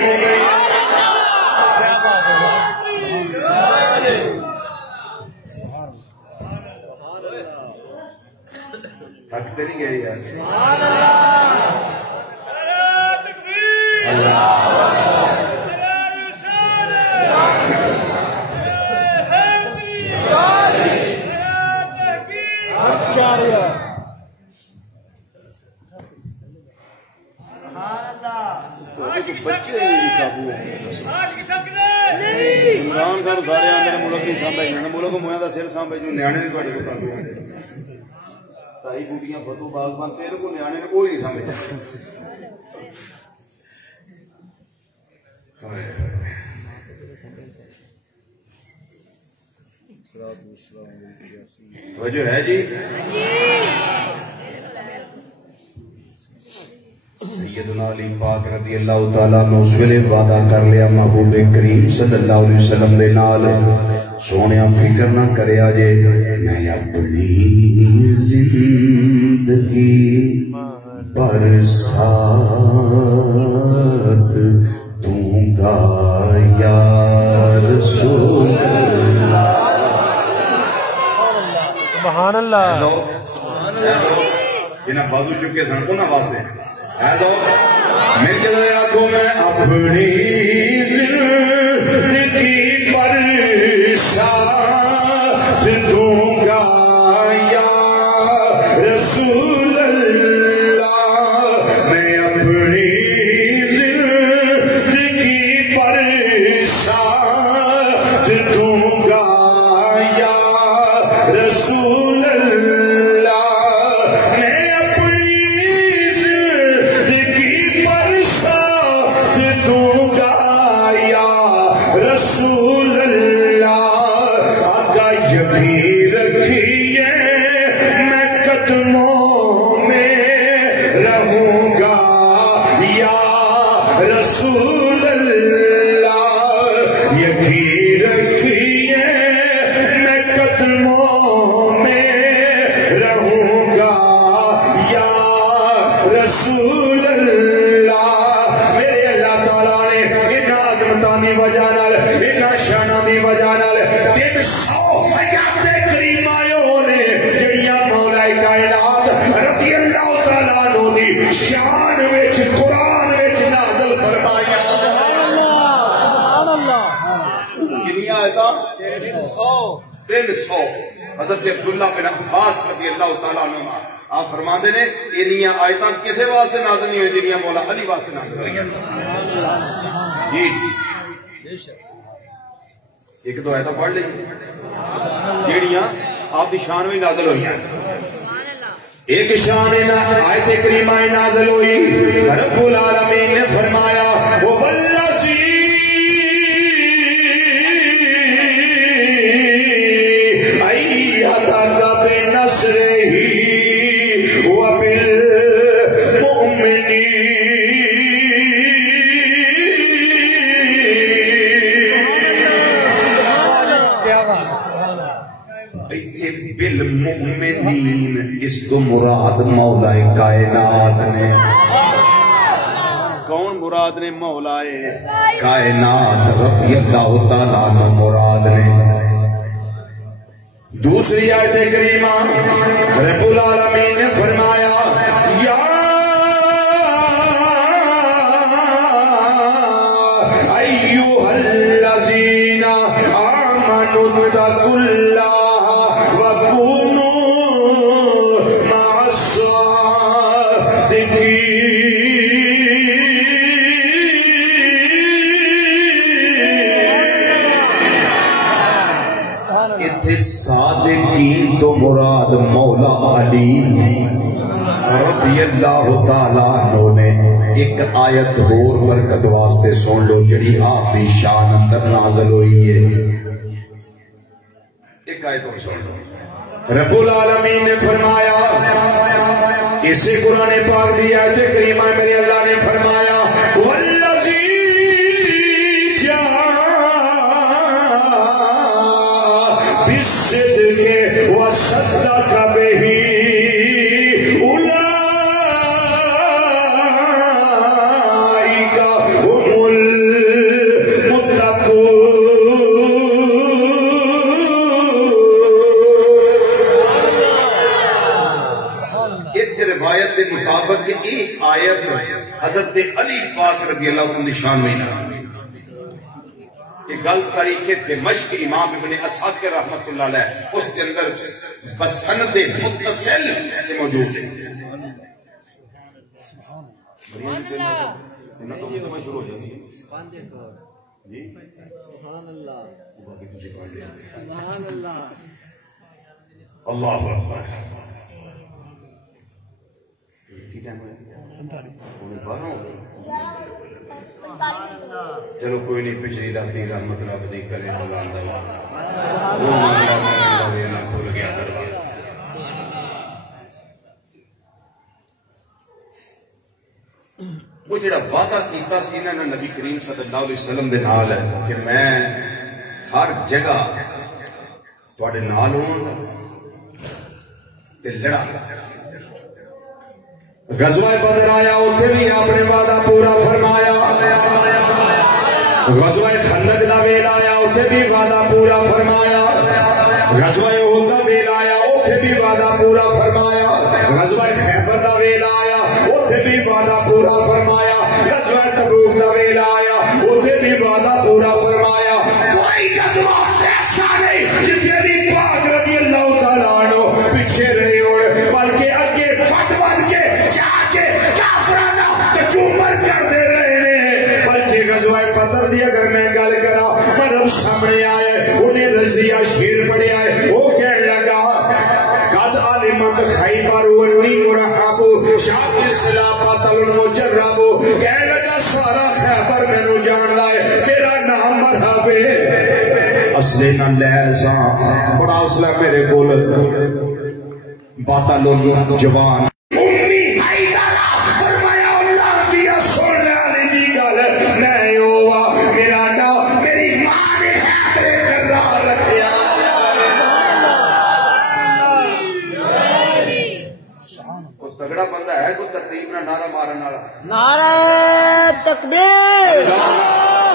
تھکتے نہیں گئے یار عمران خان سارے آدھے ملک نہیں سانبھے ملک مویا کا سر سانبھے نیانے نے تھوڑے کو تائی بوٹیاں فتو باغبان سر کو نیانے نے کوئی نہیں سانبھے توجہ ہے جی سیدنا علی پاک رضی اللہ تعالیٰ نے اس ویلے وعدہ کر لیا محبوب کریم صلی اللہ علیہ وسلم دے نال سونیا فکر نہ کریا جے میں اپنی زندگی پر ساتھ دوں گا یا رسول اللہ سبحان اللہ جنہیں بازو چکے سن کو نہ واسے میں کہہ کو میں اپنی زندگی پر ساتھ دوں گا یا رسول اللہ میں اپنی زندگی پر ساتھ دوں گا یا رسول اللہ 300 حضرت عبداللہ بن عباس رضی اللہ تعالیٰ عنہ آپ فرماندے نے انیاں آیتاں کسے واسطے نازل نہیں ہوئی جنیاں مولا علی واسطے نازل ہوئی جی ایک دو آیتاں پڑھ لیں جیڑیاں آپ کی شان میں نازل ہوئی ہیں ایک شان آیت کریمہ نازل ہوئی رب العالمین نے فرمایا وَبَلَّذِي أَيَّدَكَ بِنَصْرِهِ بالمؤمنین اس کو مراد مولا کائنات نے کون مراد نے مولا کائنات رضی اللہ تعالیٰ عنہ مراد نے دوسری آیت کریمہ رب العالمین نے فرمایا یا ایوہ الذین آمنوا اتقوا اللہ صادقین تو مراد مولا علی رضی اللہ تعالیٰ عنہ نے ایک آیت اور برکت واسطے سن لو جڑی آپ دی شان اندر نازل ہوئی ہے ایک آیت اور سن لو رب العالمین نے فرمایا اسے قرآن پاک دی آیت کریمہ میرے اللہ نے فرمایا والذی بالصدق وصدق به اولئک هم المتقون ایک روایت کے مطابق ایک آیت حضرت علی پاک رضی اللہ عنہ شان میں گل تاریخ دمشق امام ابن اساکر رحمت اللہ علیہ اس کے اندر بسند متصل موجود ہے اللہ اکبر چلو کوئی نہیں پچھلی راتی رحمت رب دی کرے بلان دوا کھل گیا دروازہ وہ جڑا وعدہ کیتا سی انہاں نے نبی کریم صلی اللہ علیہ وسلم دے نال ہے کہ میں ہر جگہ تواڈے نال ہوں تے لڑاں غزوہ بدر آیا اتنے بھی آپ نے وعدہ پورا فرمایا غزوہ خندق دا ویل آیا اتنے بھی وعدہ پورا فرمایا غزوہ احد دا ویل آیا اتنے بھی وعدہ پورا فرمایا غزوہ خیبر دا ویل آیا اتنے بھی وعدہ پورا فرمایا غزوہ تبوک دا ویل آیا اتنے بھی وعدہ پورا فرمایا کوئی غزوہ ایسا نہیں جتنے بھی پاک رضی اللہ تعالیٰ عنہ پیچھے رہے ہوئے بلکہ اگے فٹ بد کے بدر دی اگر میں گل کرا مرم سامنے آئے انہیں رضیہ شیر پڑے آئے وہ کہنے لگا قد علمت خیبر ونی مرحب شاہد سلاپت المجرب کہنے لگا سارا خیبر میں نو جان لائے میرا نام مرحب ہے اصلے نہ لیسا بڑا اصلہ میرے کول باتا لوگ جوان تگڑا بندہ ہے کوئی ترتیب نہ نعرہ مارن والا نعرہ تکبیر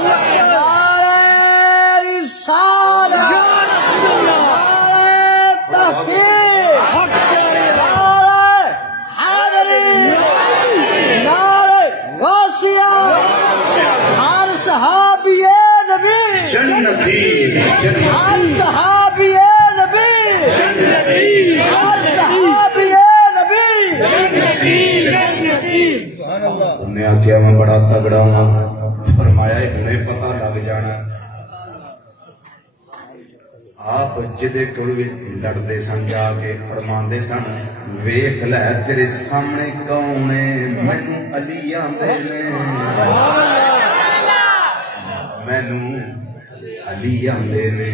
نعرہ رسالہ نعرہ تحقیق نعرہ حیدری نعرہ غوثیہ ہر صحابی نبی جنتی ہر صحابی تگڑا فرمایا انہیں پتہ لگ جانا آپ جدے کول لڑتے سن جا کے فرماندے سن ویکھ لے تیرے سامنے کون ہے مینوں علی آندے نے مینوں علی آندے نے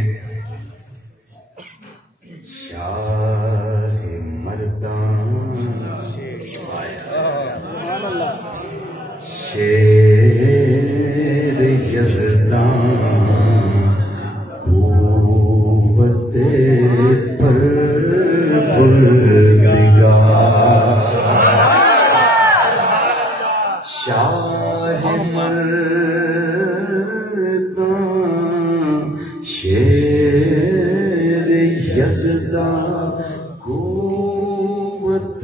شاہ مردان شیر یزدان قوت پروردگار شاہ مردان شیر یزدان قوت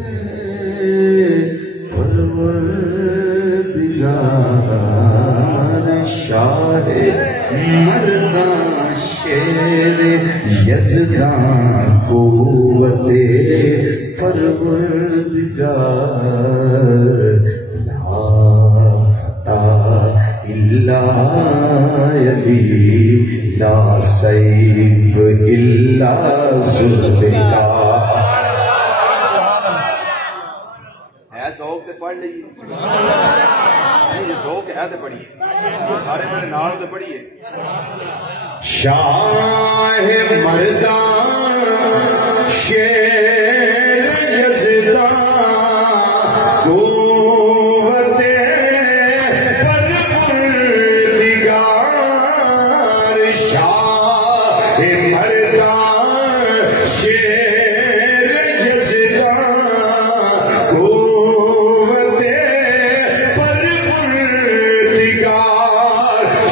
پروردگار شاہ مردان شیر یزدان قوت پروردگار لا فتح الا علی لا سیف الا ذوالفقار ہے ذوق تے پڑھ لیجیے یہ ذوق ہے تے پڑھیے سارے میرے نال تے پڑھیے شاہ مردان شیر یزدان قوت پروردگار شاہ مردان شیر یزدان قوت پروردگار شاہ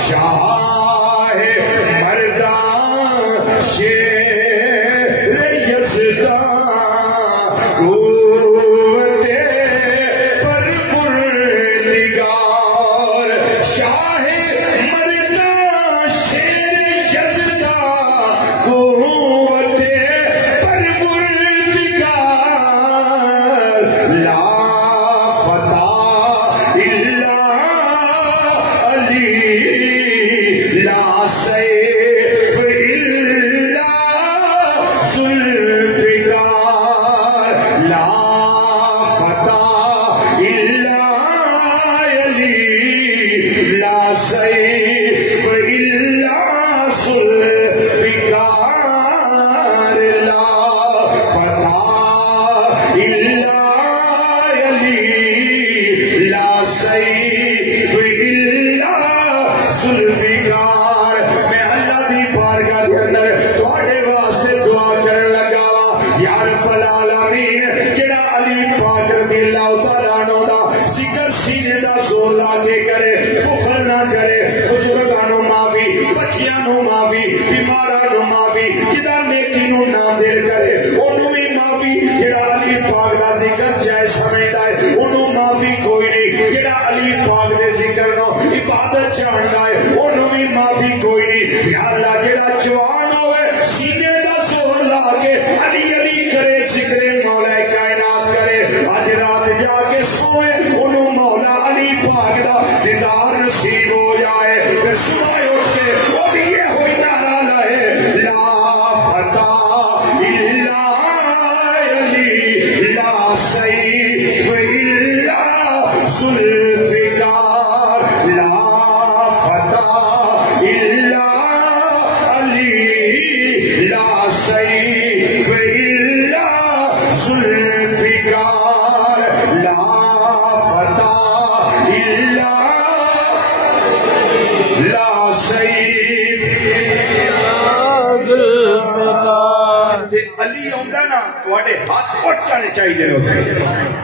چاہیے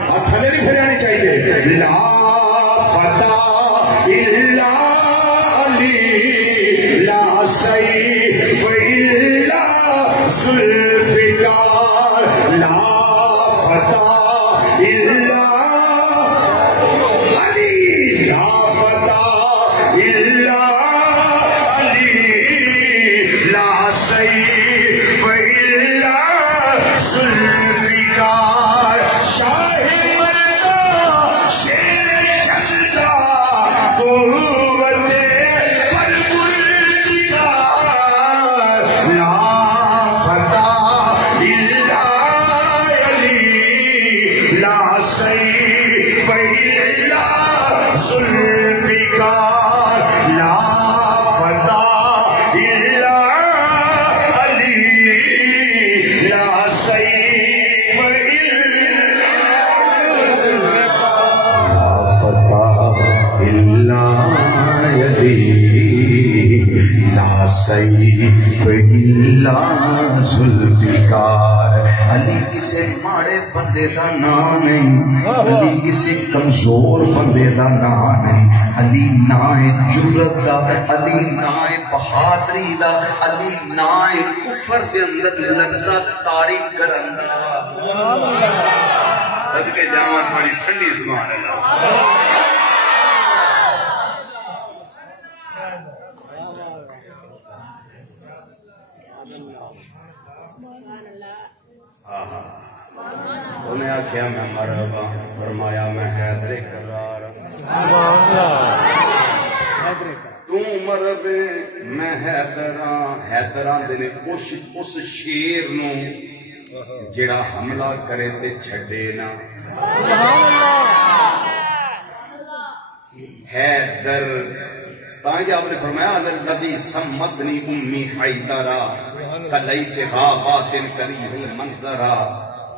ہاتھ تھلے نہیں پھیرانے چاہیے لا فتح الا علی لا سیف الا ذوالفقار لا فتح الا علی لا فتح الا علی لا سیف الا ذوالفقار شاہ مردان شیر یزدان فتح الا علی لا سیف الا ذوالفقار لا فتح الا علی لا سیف الا لا سیف الا ذوالفقار علی کسی ماڑے بندے دا نام نہیں علی کسی کمزور بندے دا نام نہیں علی نائے جرت دا علی نائے بہادری دا علی نائے کفر دے اندر لفظہ تاری کرن دا صدقے جامان بڑی ٹھنڈی زبان اللہ انہیں آکھیا میں مرحبا فرمایا میں حیدر کرار تو مرحبا میں حیدران دینے اس شیر نو جڑا حملہ کرے تے چھڑے نا حیدر تاں آپ نے فرمایا الذی سمتنی امی حیدرہ کلی سے غابات قریب المنظرہ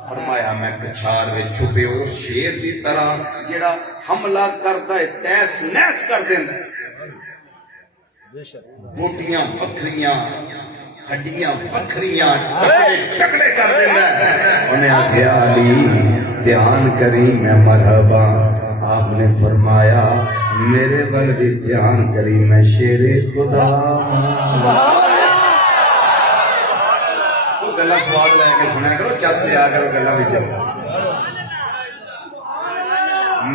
فرمایا میں کچھار میں چھپے اس شیر دی طرح جڑا حملہ کرتا ہے تیس نیس کر دینا بوٹیاں پکھریاں ہڈیاں پکھریاں ٹکڑے کر دینا انہیں آکھیا علی دھیان کری میں مرحبا آپ نے فرمایا میرے بل بھی دھیان کری میں شیر خدا گلہ سوال لے کے سنے کرو چس لیا کرو گلہ بھی چلو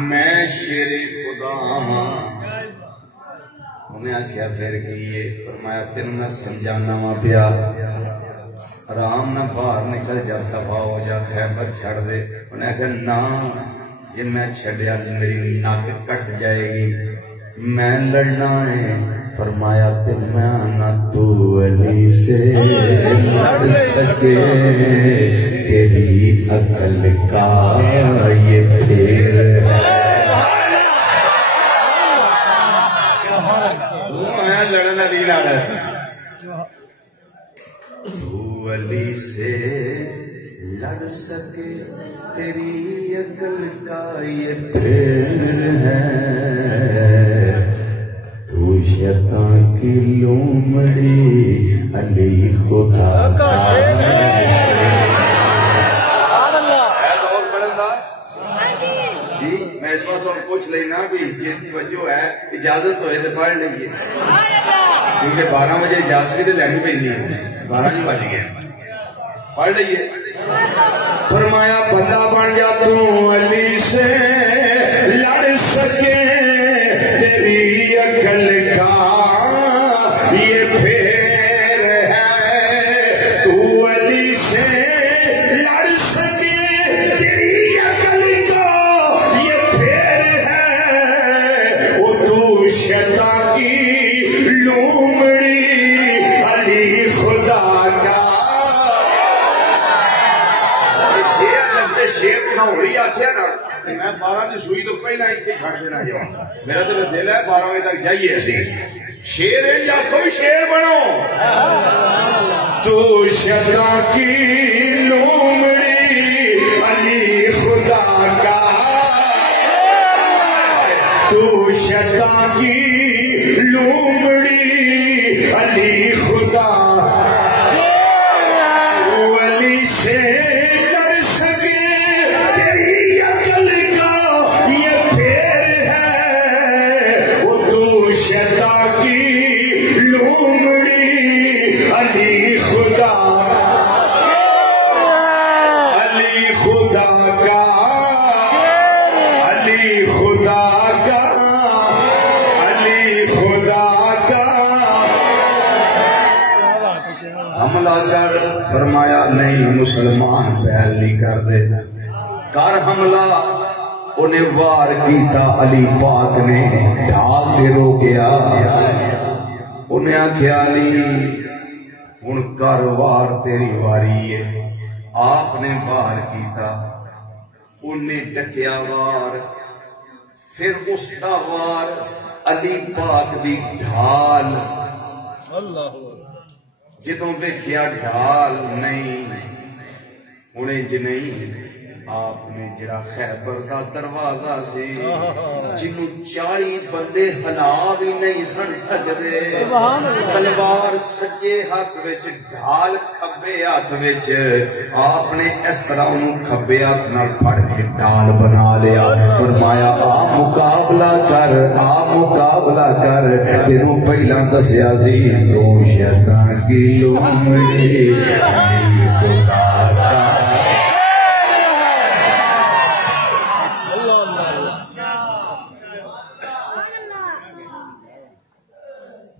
میں شیر خدا ہاں انہیں آکھیا پھر کیے فرمایا تین میں سمجھانا ماں پیا آرام نہ باہر نکل جا دفاع ہو جا خیبر چھڑ دے انہیں آکھیا نا جن میں چھڑیا میری ناک کٹ جائے گی میں لڑنا ہے فرمایا تم میں آنا تو علی سے لڑ سکے تیری عقل کا یہ پھر میں لڑنا علی نہ ہے تو علی سے لڑ سکے تیری عقل کا یہ پھر ہے تو شیطان کی لومڑی علی خدا کا جی میں اس وقت پوچھ لینا کہ جن توجہ ہے اجازت ہوئے تو پڑھ لئیے کیونکہ 12 بجے اجازت بھی تو لینی پہ نہیں ہے 12 نہیں بج گئے پڑھ لئیے فرمایا بندہ بن جا تو علی سے لڑ سکے تیری عقل کا یہ پھیر ہے تو علی سے لڑ سکے تیری عقل کا یہ پھیر ہے وہ تو شیطان کی لومڑی علی خدا کا شیر نہ ہو رہی آخیا نا میں 12 کی سوئی تو پہلا اتنے کھڑ دینا جا میرا تو دل ہے 12 بجے تک جائیے شیر ہے یا کوئی شیر بنو تو شیطان کی لومڑی علی خدا کا تو شیطان کی لومڑی علی خدا علی سے فرمایا نہیں مسلمان پہل نہیں کر دے کر حملہ انہیں وار کیتا علی پاک نے ڈھال تے روکیا انہیں آکھیا علی ہن کاروبار تیری واری ہے. آپ نے باہر کیتا انہیں ڈکیا وار پھر اس دا وار علی پاک دی ڈھال جدوں ویکھیا ڈھال نہیں انہیں ج نہیں آپ نے جڑا خیبر کا دروازہ سی جنوں 40 بندے ہلا بھی نہیں سن سکدے تلوار سجے ہاتھ وچ ڈھال کھبے ہاتھ وچ آپ نے اس طرح انہوں کھبے ہاتھ نال پھڑ کے ڈھال بنا لیا. فرمایا آ مقابلہ کر تینوں پہلا دسیا سی 2 شیطان کی لومڑی خدا کا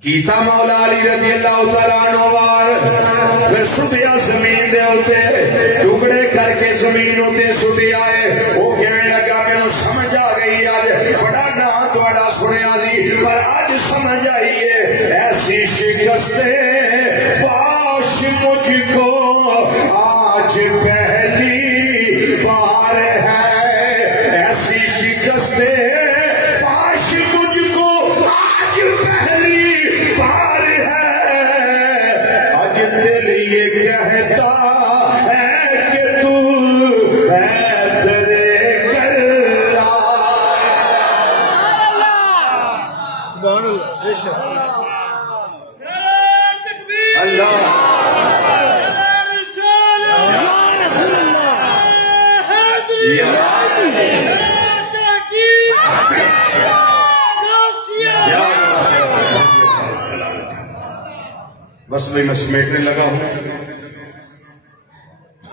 کیتا مولا علی رضی اللہ تعالیٰ عنہ وار پھر صبح زمین دے ہوتے ٹکڑے کر کے زمین ہوتے سٹی آئے. وہ کہنے لگا میں سمجھ آ گئی آج بڑا نام تھوڑا سنیا سی پر آج سمجھ آئیے ایسی شکست فاش مجھ کو آج پہلی بار ہے. ایسی شکست فاش مجھ کو آج پہلی بار ہے. آج دل یہ کہتا ہے کہ تو حیدر کرار. اللہ بس میں سمیٹنے لگا ہوں.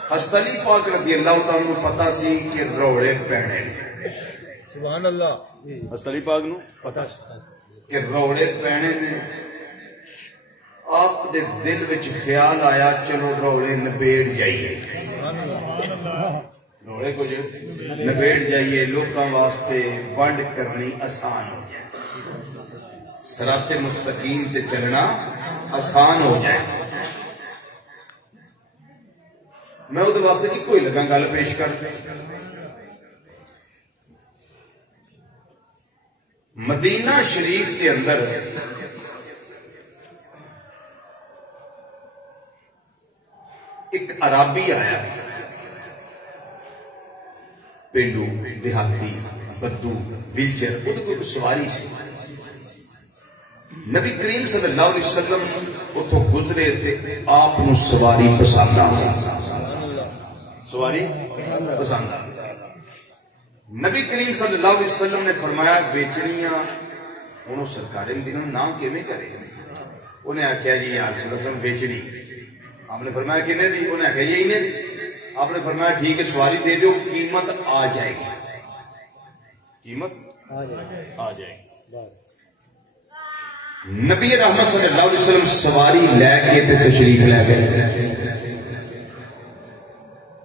حضرت علی پاک رضی اللہ تعالیٰ کو پتا سی کہ روڑے پہنے. سبحان اللہ. حضرت علی پاک نو پتا کہ روڑے پہنے نے. آپ دے دل وچ خیال آیا چلو روڑے نبیڑ جائیے. روڑے کو جو نبیڑ جائیے لوکاں واسطے ونڈ کرنی آسان ہو جائے. صراط مستقیم تے چلنا آسان ہو جائے. میں وہ واسطے کی کوئی لگا گل پیش کرتے. مدینہ شریف کے اندر ایک عرابی آیا پینڈو دیہاتی بدو ویلچر خود کو سواری سی. نبی کریم صلی اللہ علیہ وسلم اتو گزرے تھے آپ نو سواری پسند آ سواری پسند آ. نبی کریم صلی اللہ علیہ وسلم نے فرمایا بیچنیاں انہوں سرکار دنوں نام کیویں کرے. انہیں آخیا جی یا رسول اللہ بیچنی. آپ نے فرمایا کنے دی. انہیں آخیا یہی نے دی. آپ نے فرمایا ٹھیک ہے سواری دے دو قیمت آ جائے گی. قیمت آ جائے گی. نبی رحمت صلی اللہ علیہ وسلم سواری لے کے تے تشریف لے گئے.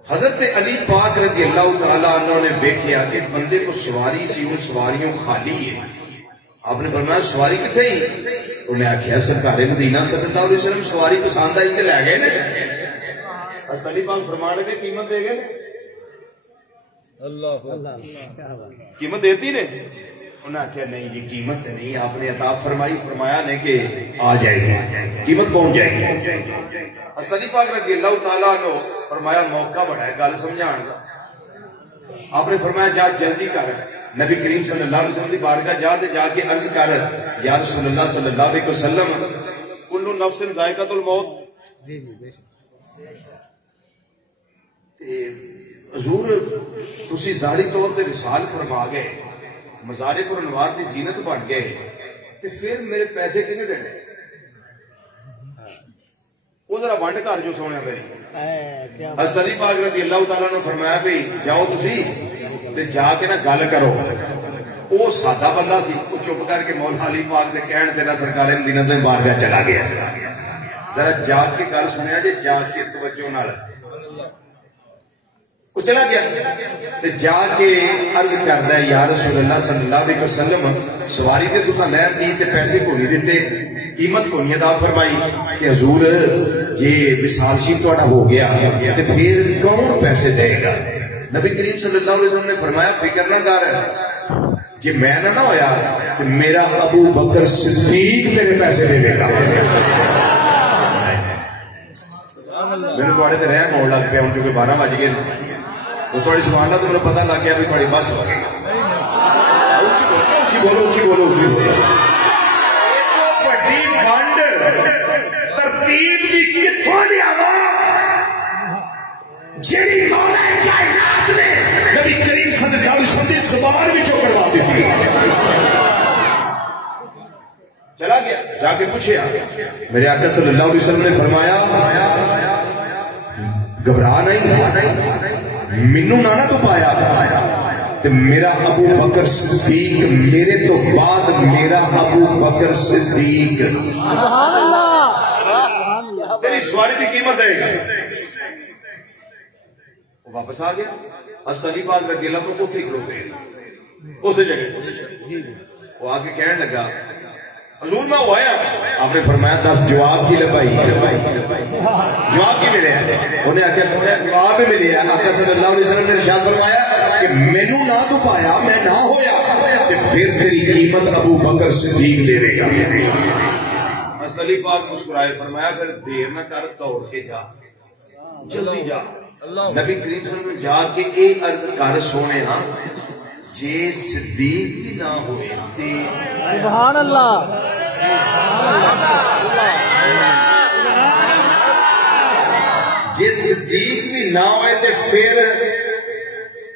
حضرت علی پاک رضی اللہ تعالیٰ عنہ نے دیکھا کہ بندے کو سواری سی ان سواریوں خالی ہے. آپ نے فرمایا سواری کتنے ہی. انہیں آخیا سرکار مدینہ صلی اللہ علیہ وسلم سواری پسند آئی تے لے گئے نا. حضرت علی پاک فرمان لگے قیمت دے گئے. اللہ قیمت دیتی نے. انہوں نے کہا نہیں جی قیمت نہیں. آپ نے عطا فرمائی. فرمایا نے کہ آ جائے گی قیمت پہنچ جائے گی. حضرت علی پاک رضی اللہ تعالیٰ عنہ فرمایا موقع بڑا ہے گل سمجھان کا. آپ نے فرمایا جا جلدی کر. نبی کریم صلی اللہ علیہ وسلم کی بارگاہ جا تے جا کے عرض کر یا رسول اللہ صلی اللہ علیہ وسلم کل نفس ذائقۃ الموت. حضور تسی ظاہری طور تے وصال فرما گئے مزار پر انوار دی زینت بن گئے تے پھر میرے پیسے کنے دینے. وہ ذرا ونڈ کر جو سونے میری. حضرت علی پاک رضی اللہ تعالیٰ نے فرمایا بھئی جاؤ تسی تے جا کے نا گل کرو. وہ سادہ بندہ سی. وہ چپ کر کے مولا علی پاک دے کہن تے نا سرکار مدینہ سے بارگاہ چلا گیا. ذرا جا کے گل سنیا جی جا کے توجہ نال. وہ چلا گیا تے جا کے عرض کردا ہے یا رسول اللہ صلی اللہ علیہ وسلم سواری تے تساں لے دی تے پیسے کو نہیں دیتے. قیمت کو نہیں ادا فرمائی کہ حضور جی وصال شریف تہاڈا ہو گیا تے پھر کون پیسے دے گا؟ نبی کریم صلی اللہ علیہ وسلم نے فرمایا فکر نہ کر، جی میں نہ ہویا تو میرا ابو بکر صدیق تیرے پیسے دے دے گا۔ میرے تھوڑے تے رحم ہونے لگ پیا ہوں چونکہ 12 بج گئے تو تھوڑی سبحان اللہ تمہیں پتہ لگ گیا بھی تھوڑی بس ہو گئی۔ اچھی بولو اچھی بولو اچھی بولو۔ بڑی فنڈ ترتیب دی کتھوں لیاواں جیڑی مولا کائنات نے نبی کریم صلی اللہ علیہ وسلم دی زبان وچوں کروا دتی۔ چلا گیا جا کے پوچھیا، میرے آقا صلی اللہ علیہ وسلم نے فرمایا گھبرا نہیں، مینوں نہ تو پایا تے میرا ابو بکر صدیق میرے تو بعد میرا ابو بکر صدیق سبحان اللہ تیری سواری کی قیمت دے گا۔ واپس آ گیا استغفار پاک رضی اللہ عنہ کو ٹھیک روتے اس جگہ وہ آ کے کہنے لگا حضور میں ہوا، آپ نے فرمایا 10 جواب کی لبائی، جواب کی ملے انہیں آ کے جواب بھی ملے۔ آقا صلی اللہ علیہ وسلم نے ارشاد فرمایا کہ مینوں نہ تو پایا میں نہ ہویا تے پھر تیری قیمت ابو بکر صدیق دے دے گا۔ استغفار پاک مسکرائے فرمایا پھر دیر نہ کر، دوڑ کے جا، جلدی جا۔ نبی کریم صلی اللہ علیہ وسلم جا کے ایک عرض کر سونے ہاں جے صدیق بھی نہ ہوئے تے سبحان اللہ جے صدیق بھی نہ ہوئے تے پھر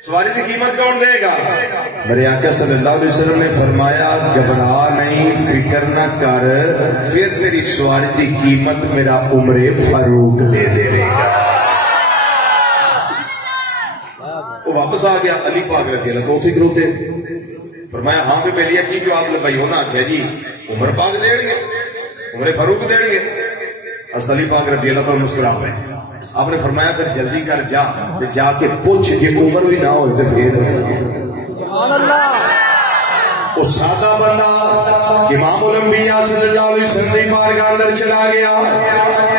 سواری کی قیمت کون دے گا؟ میرے آقا صلی اللہ علیہ وسلم نے فرمایا گھبرا نہیں، فکر نہ کر، پھر تیری سواری کی قیمت میرا عمر فاروق دے دے گا۔ وہ واپس آ گیا علی پاک رضی اللہ عنہ کروتے فرمایا ہاں بھی پہلے کی جواب لبائی ہونا آخیا جی عمر پاک دیں گے، عمر فاروق دیں گے۔ علی پاک رضی اللہ عنہ مسکرا ہوئے، آپ نے فرمایا پھر جلدی کر جا کے پوچھ جی عمر بھی نہ ہوئے تو پھر سبحان اللہ وہ سادہ بندہ امام الانبیاء صلی اللہ علیہ وسلم کی بارگاہ اندر چلا گیا،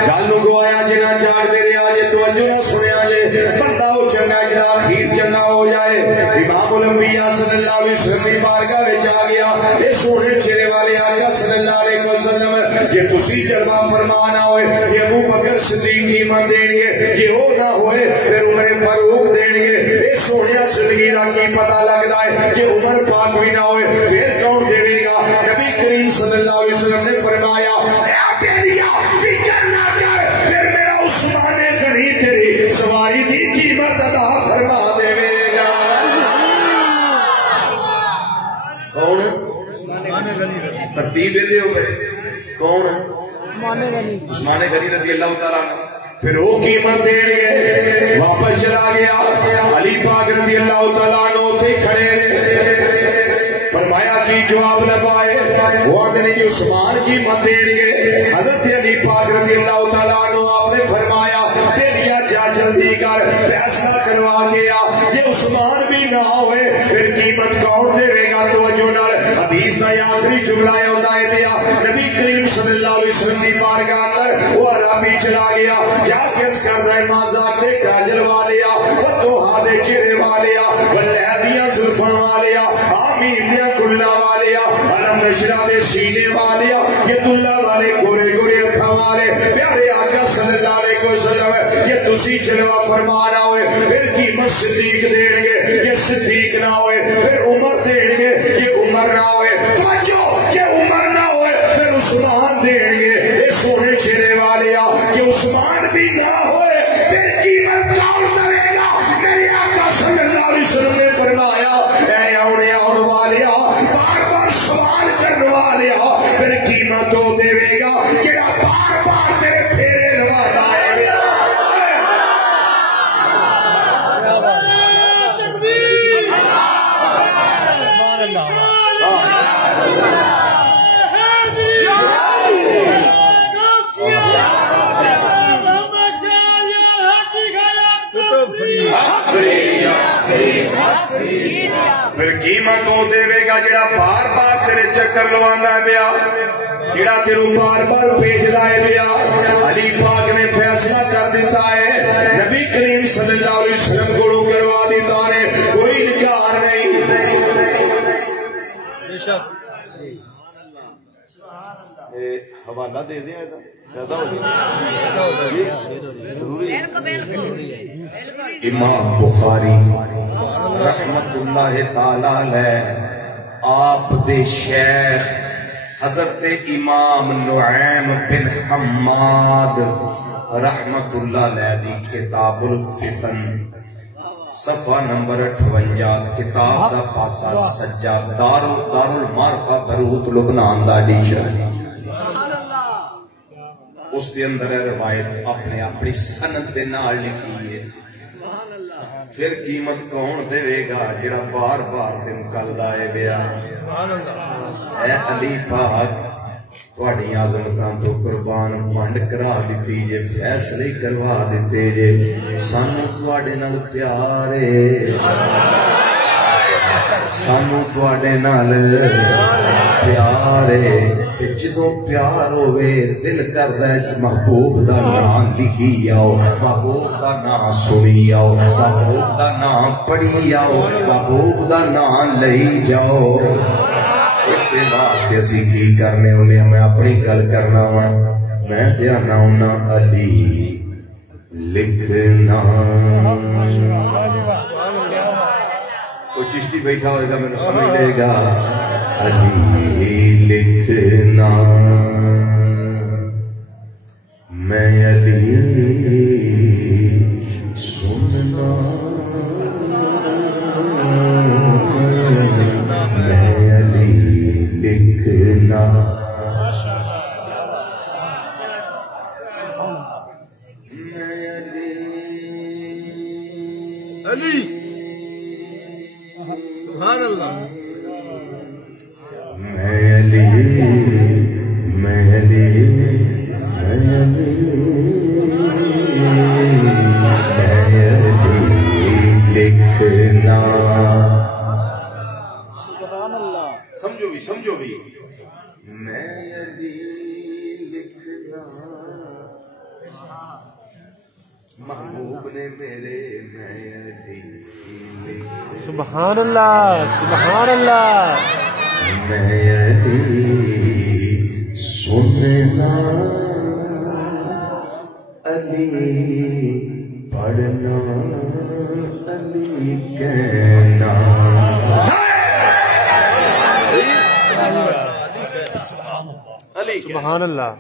گل نو گوایا جنا جاگ دے رہا جے توجہ نہ سنیا جے بندہ وہ چنگا جڑا اخیر چنگا ہو جائے۔ امام الانبیاء صلی اللہ علیہ وسلم کی بارگاہ وچ آ گیا، اے سونے چہرے والے آقا صلی اللہ علیہ وسلم جے تسی جلوہ فرما نہ ہوئے یہ ابو بکر صدیق کی ایمان دیں گے، جے وہ نہ ہوئے پھر عمر فاروق دیں گے۔ اے سونے زندگی دا کی پتہ لگدا ہے جے عمر پاک بھی نہ ہوئے پھر کون دے گا؟ نبی کریم صلی اللہ علیہ وسلم نے فرمایا اے بیلیا فکر نہ کر، پھر میرا عثمان غنی تیری سواری دی قیمت ادا فرما دے گا۔ کون ترتیب دے ہو گئے کون؟ عثمان غنی رضی اللہ تعالیٰ عنہ۔ پھر وہ قیمت دے گئے، واپس چلا گیا علی پاک رضی اللہ تعالیٰ عنہ اتنے کھڑے رہے، فرمایا کی جواب نہ پائے، وہ آدمی کی عثمان کی مت دیں گے۔ حضرت علی پاک رضی اللہ تعالیٰ عنہ آپ نے فرمایا تیریا جا جلدی کر فیصلہ کروا گیا، یہ عثمان بھی نہ ہوئے پھر قیمت کون دے گا؟ توجہ نال حدیث کا یہ آخری جملہ ہوتا ہے پیا نبی کریم صلی اللہ علیہ وسلم کی بارگاہ اندر وہ عربی چلا گیا، جا کے کرتا ہے مازاق دے کاجل والیا، وہ دوہا دے چہرے والیا، ولہدیاں زلفن والیا، آمین دیا کلہ والیا، علم نشرہ دے سینے والیا، یہ دلہ والے گورے گورے اتھا والے پیارے آقا صلی اللہ علیہ وسلم یہ تسی جلوہ فرمانا ہوئے پھر قیمت صدیق دیں گے، یہ صدیق نہ ہوئے پھر عمر دیں گے، یہ عمر نہ ہوئے توجہ یہ عمر نہ ہوئے پھر عثمان دیں گے۔ یہ سونے چہرے والیا کہ عثمان بھی نہ ہوئے پھر قیمت کون کرے گا؟ میرے آقا صلی اللہ علیہ وسلم نے فرمایا اے اونے اور والیا بار بار سوال کرنے والیا پھر قیمت ہو دے گا کہ بار بار تیرے پھیرے لواتا ہے۔ پھر قیمت وہ دے گا جڑا بار بار تیرے چکر لوانا ہے پیا۔ جڑا تیرو بار بار بھیجدا ہے پیا علی پاک نے فیصلہ کر دیتا ہے نبی کریم صلی اللہ علیہ وسلم کو کروا دیتا ہے کوئی انکار نہیں بے شک حوالہ دے دیں زیادہ ہو امام بخاری رحمت اللہ تعالی علیہ آپ دے شیخ حضرت امام نعیم بن حماد رحمت اللہ علیہ دی کتاب الفتن صفحہ نمبر 58 کتاب دا پاسا سجا دار المعرفہ بیروت لبنان دا ایڈیشن اس کے اندر روایت اپنی سند دے نال لکھی ہے پھر قیمت کون دے گا جڑا بار بار دن کلدا ہے بیا اے علی پاک تہاڈی عظمتاں تو قربان منڈ کرا دتی جے فیصلے کروا دتے جے سانو تہاڈے نال پیار ہے سانو تہاڈے نال پیار ہے جدوں پیار ہوئے دل کردا ہے محبوب دا نام لکھی آؤ محبوب دا نام سنی آؤ محبوب دا نام پڑھی آؤ محبوب دا نام لئی جاؤ اس واسطے اسی کی کرنے ہونے میں اپنی گل کرنا وا میں دھیانا ہونا علی لکھنا کوئی چشتی بیٹھا ہوئے گا میں نے سمجھ لے گا علی لکھنا میں علی سننا میں علی لکھنا علی سبحان اللہ میں علی لکھنا سمجھو بھی میں علی لکھنا محبوب نے میرے میں علی سبحان اللہ سبحان اللہ میں علی سننا علی پڑھنا علی کہنا سبحان اللہ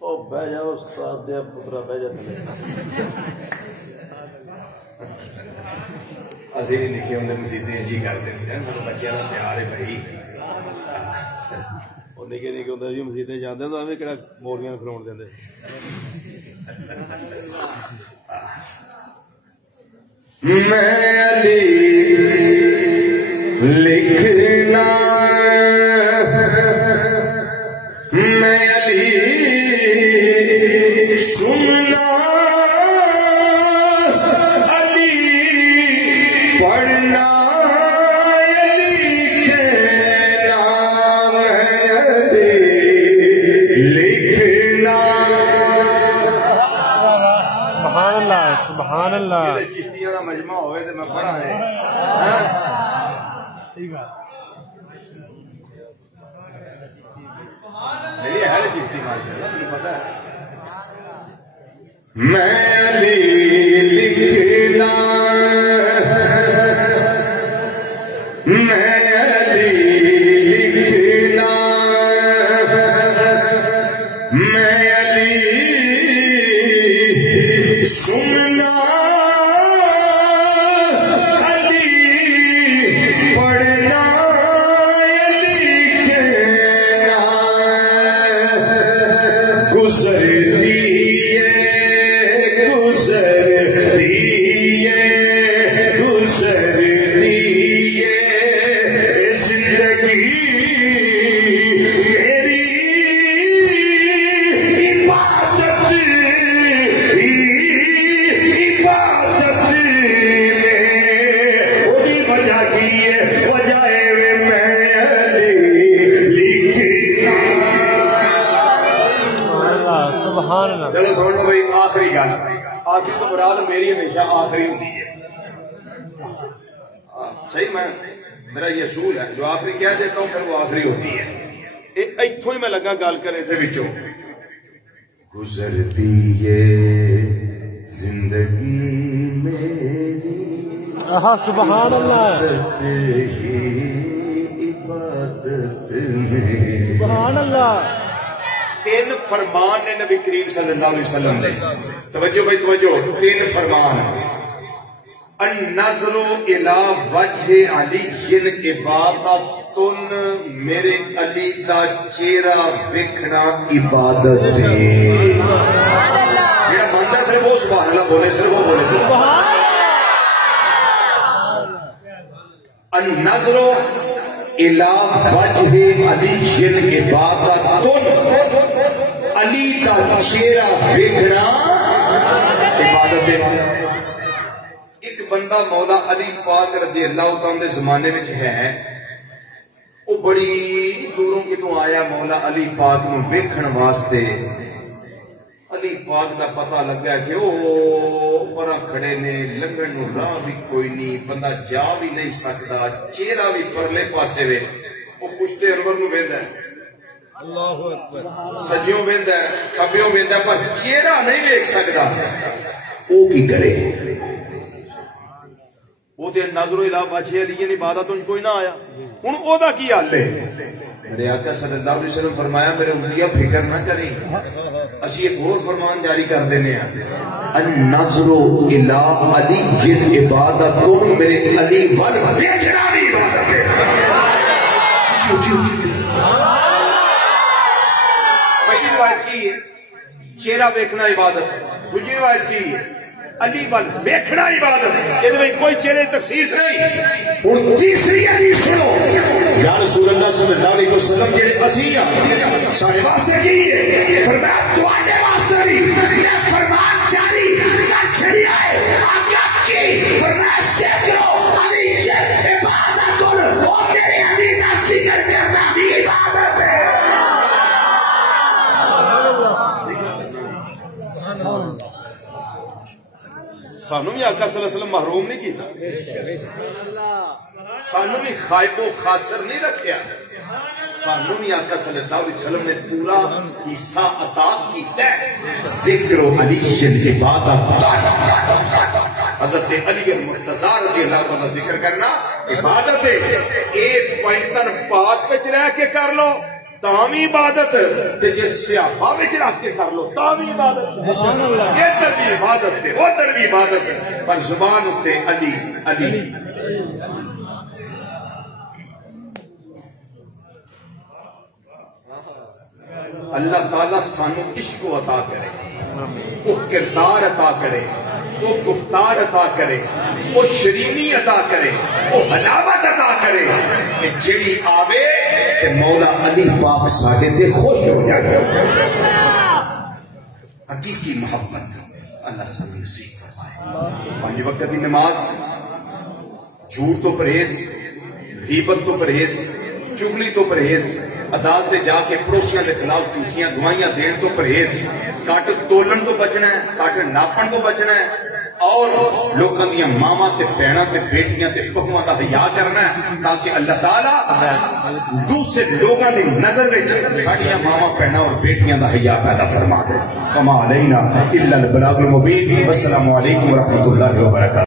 او بہ جاؤ استاد دے پترا بہ جا اسی نہیں لکھے ہوں مسیطیں جی کر دیں سارے بچیاں کا پیار ہے بھائی وہ نکے نکے ہوں جی مسیطیں جانے تو ہمیں کہڑا موریاں کھلاؤ دیں میں علی لکھنا میں علی سننا علی پڑھنا علی کہنا میں علی لکھنا سبحان اللہ سبحان اللہ چشتیاں کا مجمع ہوئے تو میں پڑھا ہے میری ہر چشتی ماشاء اللہ مجھے پتا ہے میں علی لکھنا میں علی لکھنا میں علی سننا علی پڑھنا علی کہنا گزرتی سنو بھائی آخری گل آخری تو مراد میری ہمیشہ آخری ہوتی ہے صحیح میں میرا یہ اصول ہے جو آخری کہہ دیتا ہوں پھر وہ آخری ہوتی ہے اتوں ہی میں لگا گل کرے تھے بچوں گزرتی ہے زندگی میری سبحان اللہ عبادت میں سبحان اللہ تین فرمان نے نبی کریم صلی اللہ علیہ وسلم نے توجہ بھائی توجہ تین فرمان النظر الى وجہ علی عبادت میرے علی دا چہرہ ویکھنا عبادت ہے جڑا ماندا صرف وہ سبحان اللہ بولے صرف وہ بولے النظر الى وجہ علی عبادت علی دا چہرہ ویکھنا عبادت ہے ایک بندہ مولا علی پاک رضی اللہ عنہ دے زمانے میں ہے وہ بڑی دوروں کی تو آیا مولا علی پاک نو ویکھن واسطے علی پاک دا پتہ لگا کہ او پرا کھڑے نے لنگن نو راہ بھی کوئی نہیں بندہ جا بھی نہیں سکتا چہرہ بھی پرلے پاسے وے وہ پشتے انور نو ویندا ہے اللہ اکبر سجیوں ویندا ہے کھبیوں ویندا ہے پر چہرہ نہیں دیکھ سکتا او کی کرے وہ تے نظر الہ وجہ علی عبادت کوئی نہ آیا ہن او دا کی حل ہے میرے آقا صلی اللہ علیہ وسلم فرمایا میرے امتیاں فکر نہ کریں اسی ایک اور فرمان جاری کر دینے ہیں النظر الہ علی عبادت میرے علی ول ویکھنا دی عبادت ہے پہلی روایت کی ہے چہرہ ویکھنا عبادت دوسری روایت کی ہے علی ول ویکھنا عبادت یہ میں کوئی چہرے تخصیص نہیں اور تیسری حدیث سنو یا رسول اللہ صلی اللہ علیہ وسلم جڑے اسی سارے واسطے کی ہے فرمایا تواڈے واسطے بھی یہ فرمان جاری کر چھڑیا ہے آقا کی فرمایا سیکھو علی عبادت وہ میرے علی کا ذکر کرنا بھی عبادت ہے سانو بھی آقا صلی اللہ علیہ وسلم محروم نہیں کیتا سانو بھی خائب و خاسر نہیں رکھیا سانو بھی آقا صلی اللہ علیہ وسلم نے پورا حصہ عطا کیتا ہے ذکر علی عبادت حضرت علی المرتضی رضی اللہ عنہ ذکر کرنا عبادت ہے ایک پینتن پاک وچ رہ کے کر لو تامی عبادت تے جے سیاپا وچ رکھ کے کر لو تامی عبادت یہ در بھی عبادت ہے وہ در بھی عبادت ہے پر زبان اتے علی علی اللہ تعالیٰ سانو عشق و عطا کرے وہ کردار عطا کرے وہ گفتار عطا کرے وہ شرینی عطا کرے وہ حلاوت عطا کرے کہ جڑی آوے کہ مولا علی پاک ساڈے تے خوش ہو جائے حقیقی محبت اللہ سانو نصیب فرمائے 5 وقت کی نماز جھوٹ تو پرہیز غیبت تو پرہیز چگلی تو پرہیز عدالت جا کے پڑوسیاں کے خلاف جھوٹیاں گواہیاں دین تو پرہیز کٹ تولن تو بچنا ہے کٹ ناپن تو بچنا ہے اور لوگوں دیا ماما تے بہناں تے بیٹیاں تے بہواں دا حیا کرنا ہے تاکہ اللہ تعالی دوسرے لوگوں دی نظر وچ ساڈیاں ماما بہناں اور بیٹیاں دا حیا پیدا فرما دے کما علینا الا البلاغ المبین والسلام علیکم ورحمۃ اللہ وبرکاتہ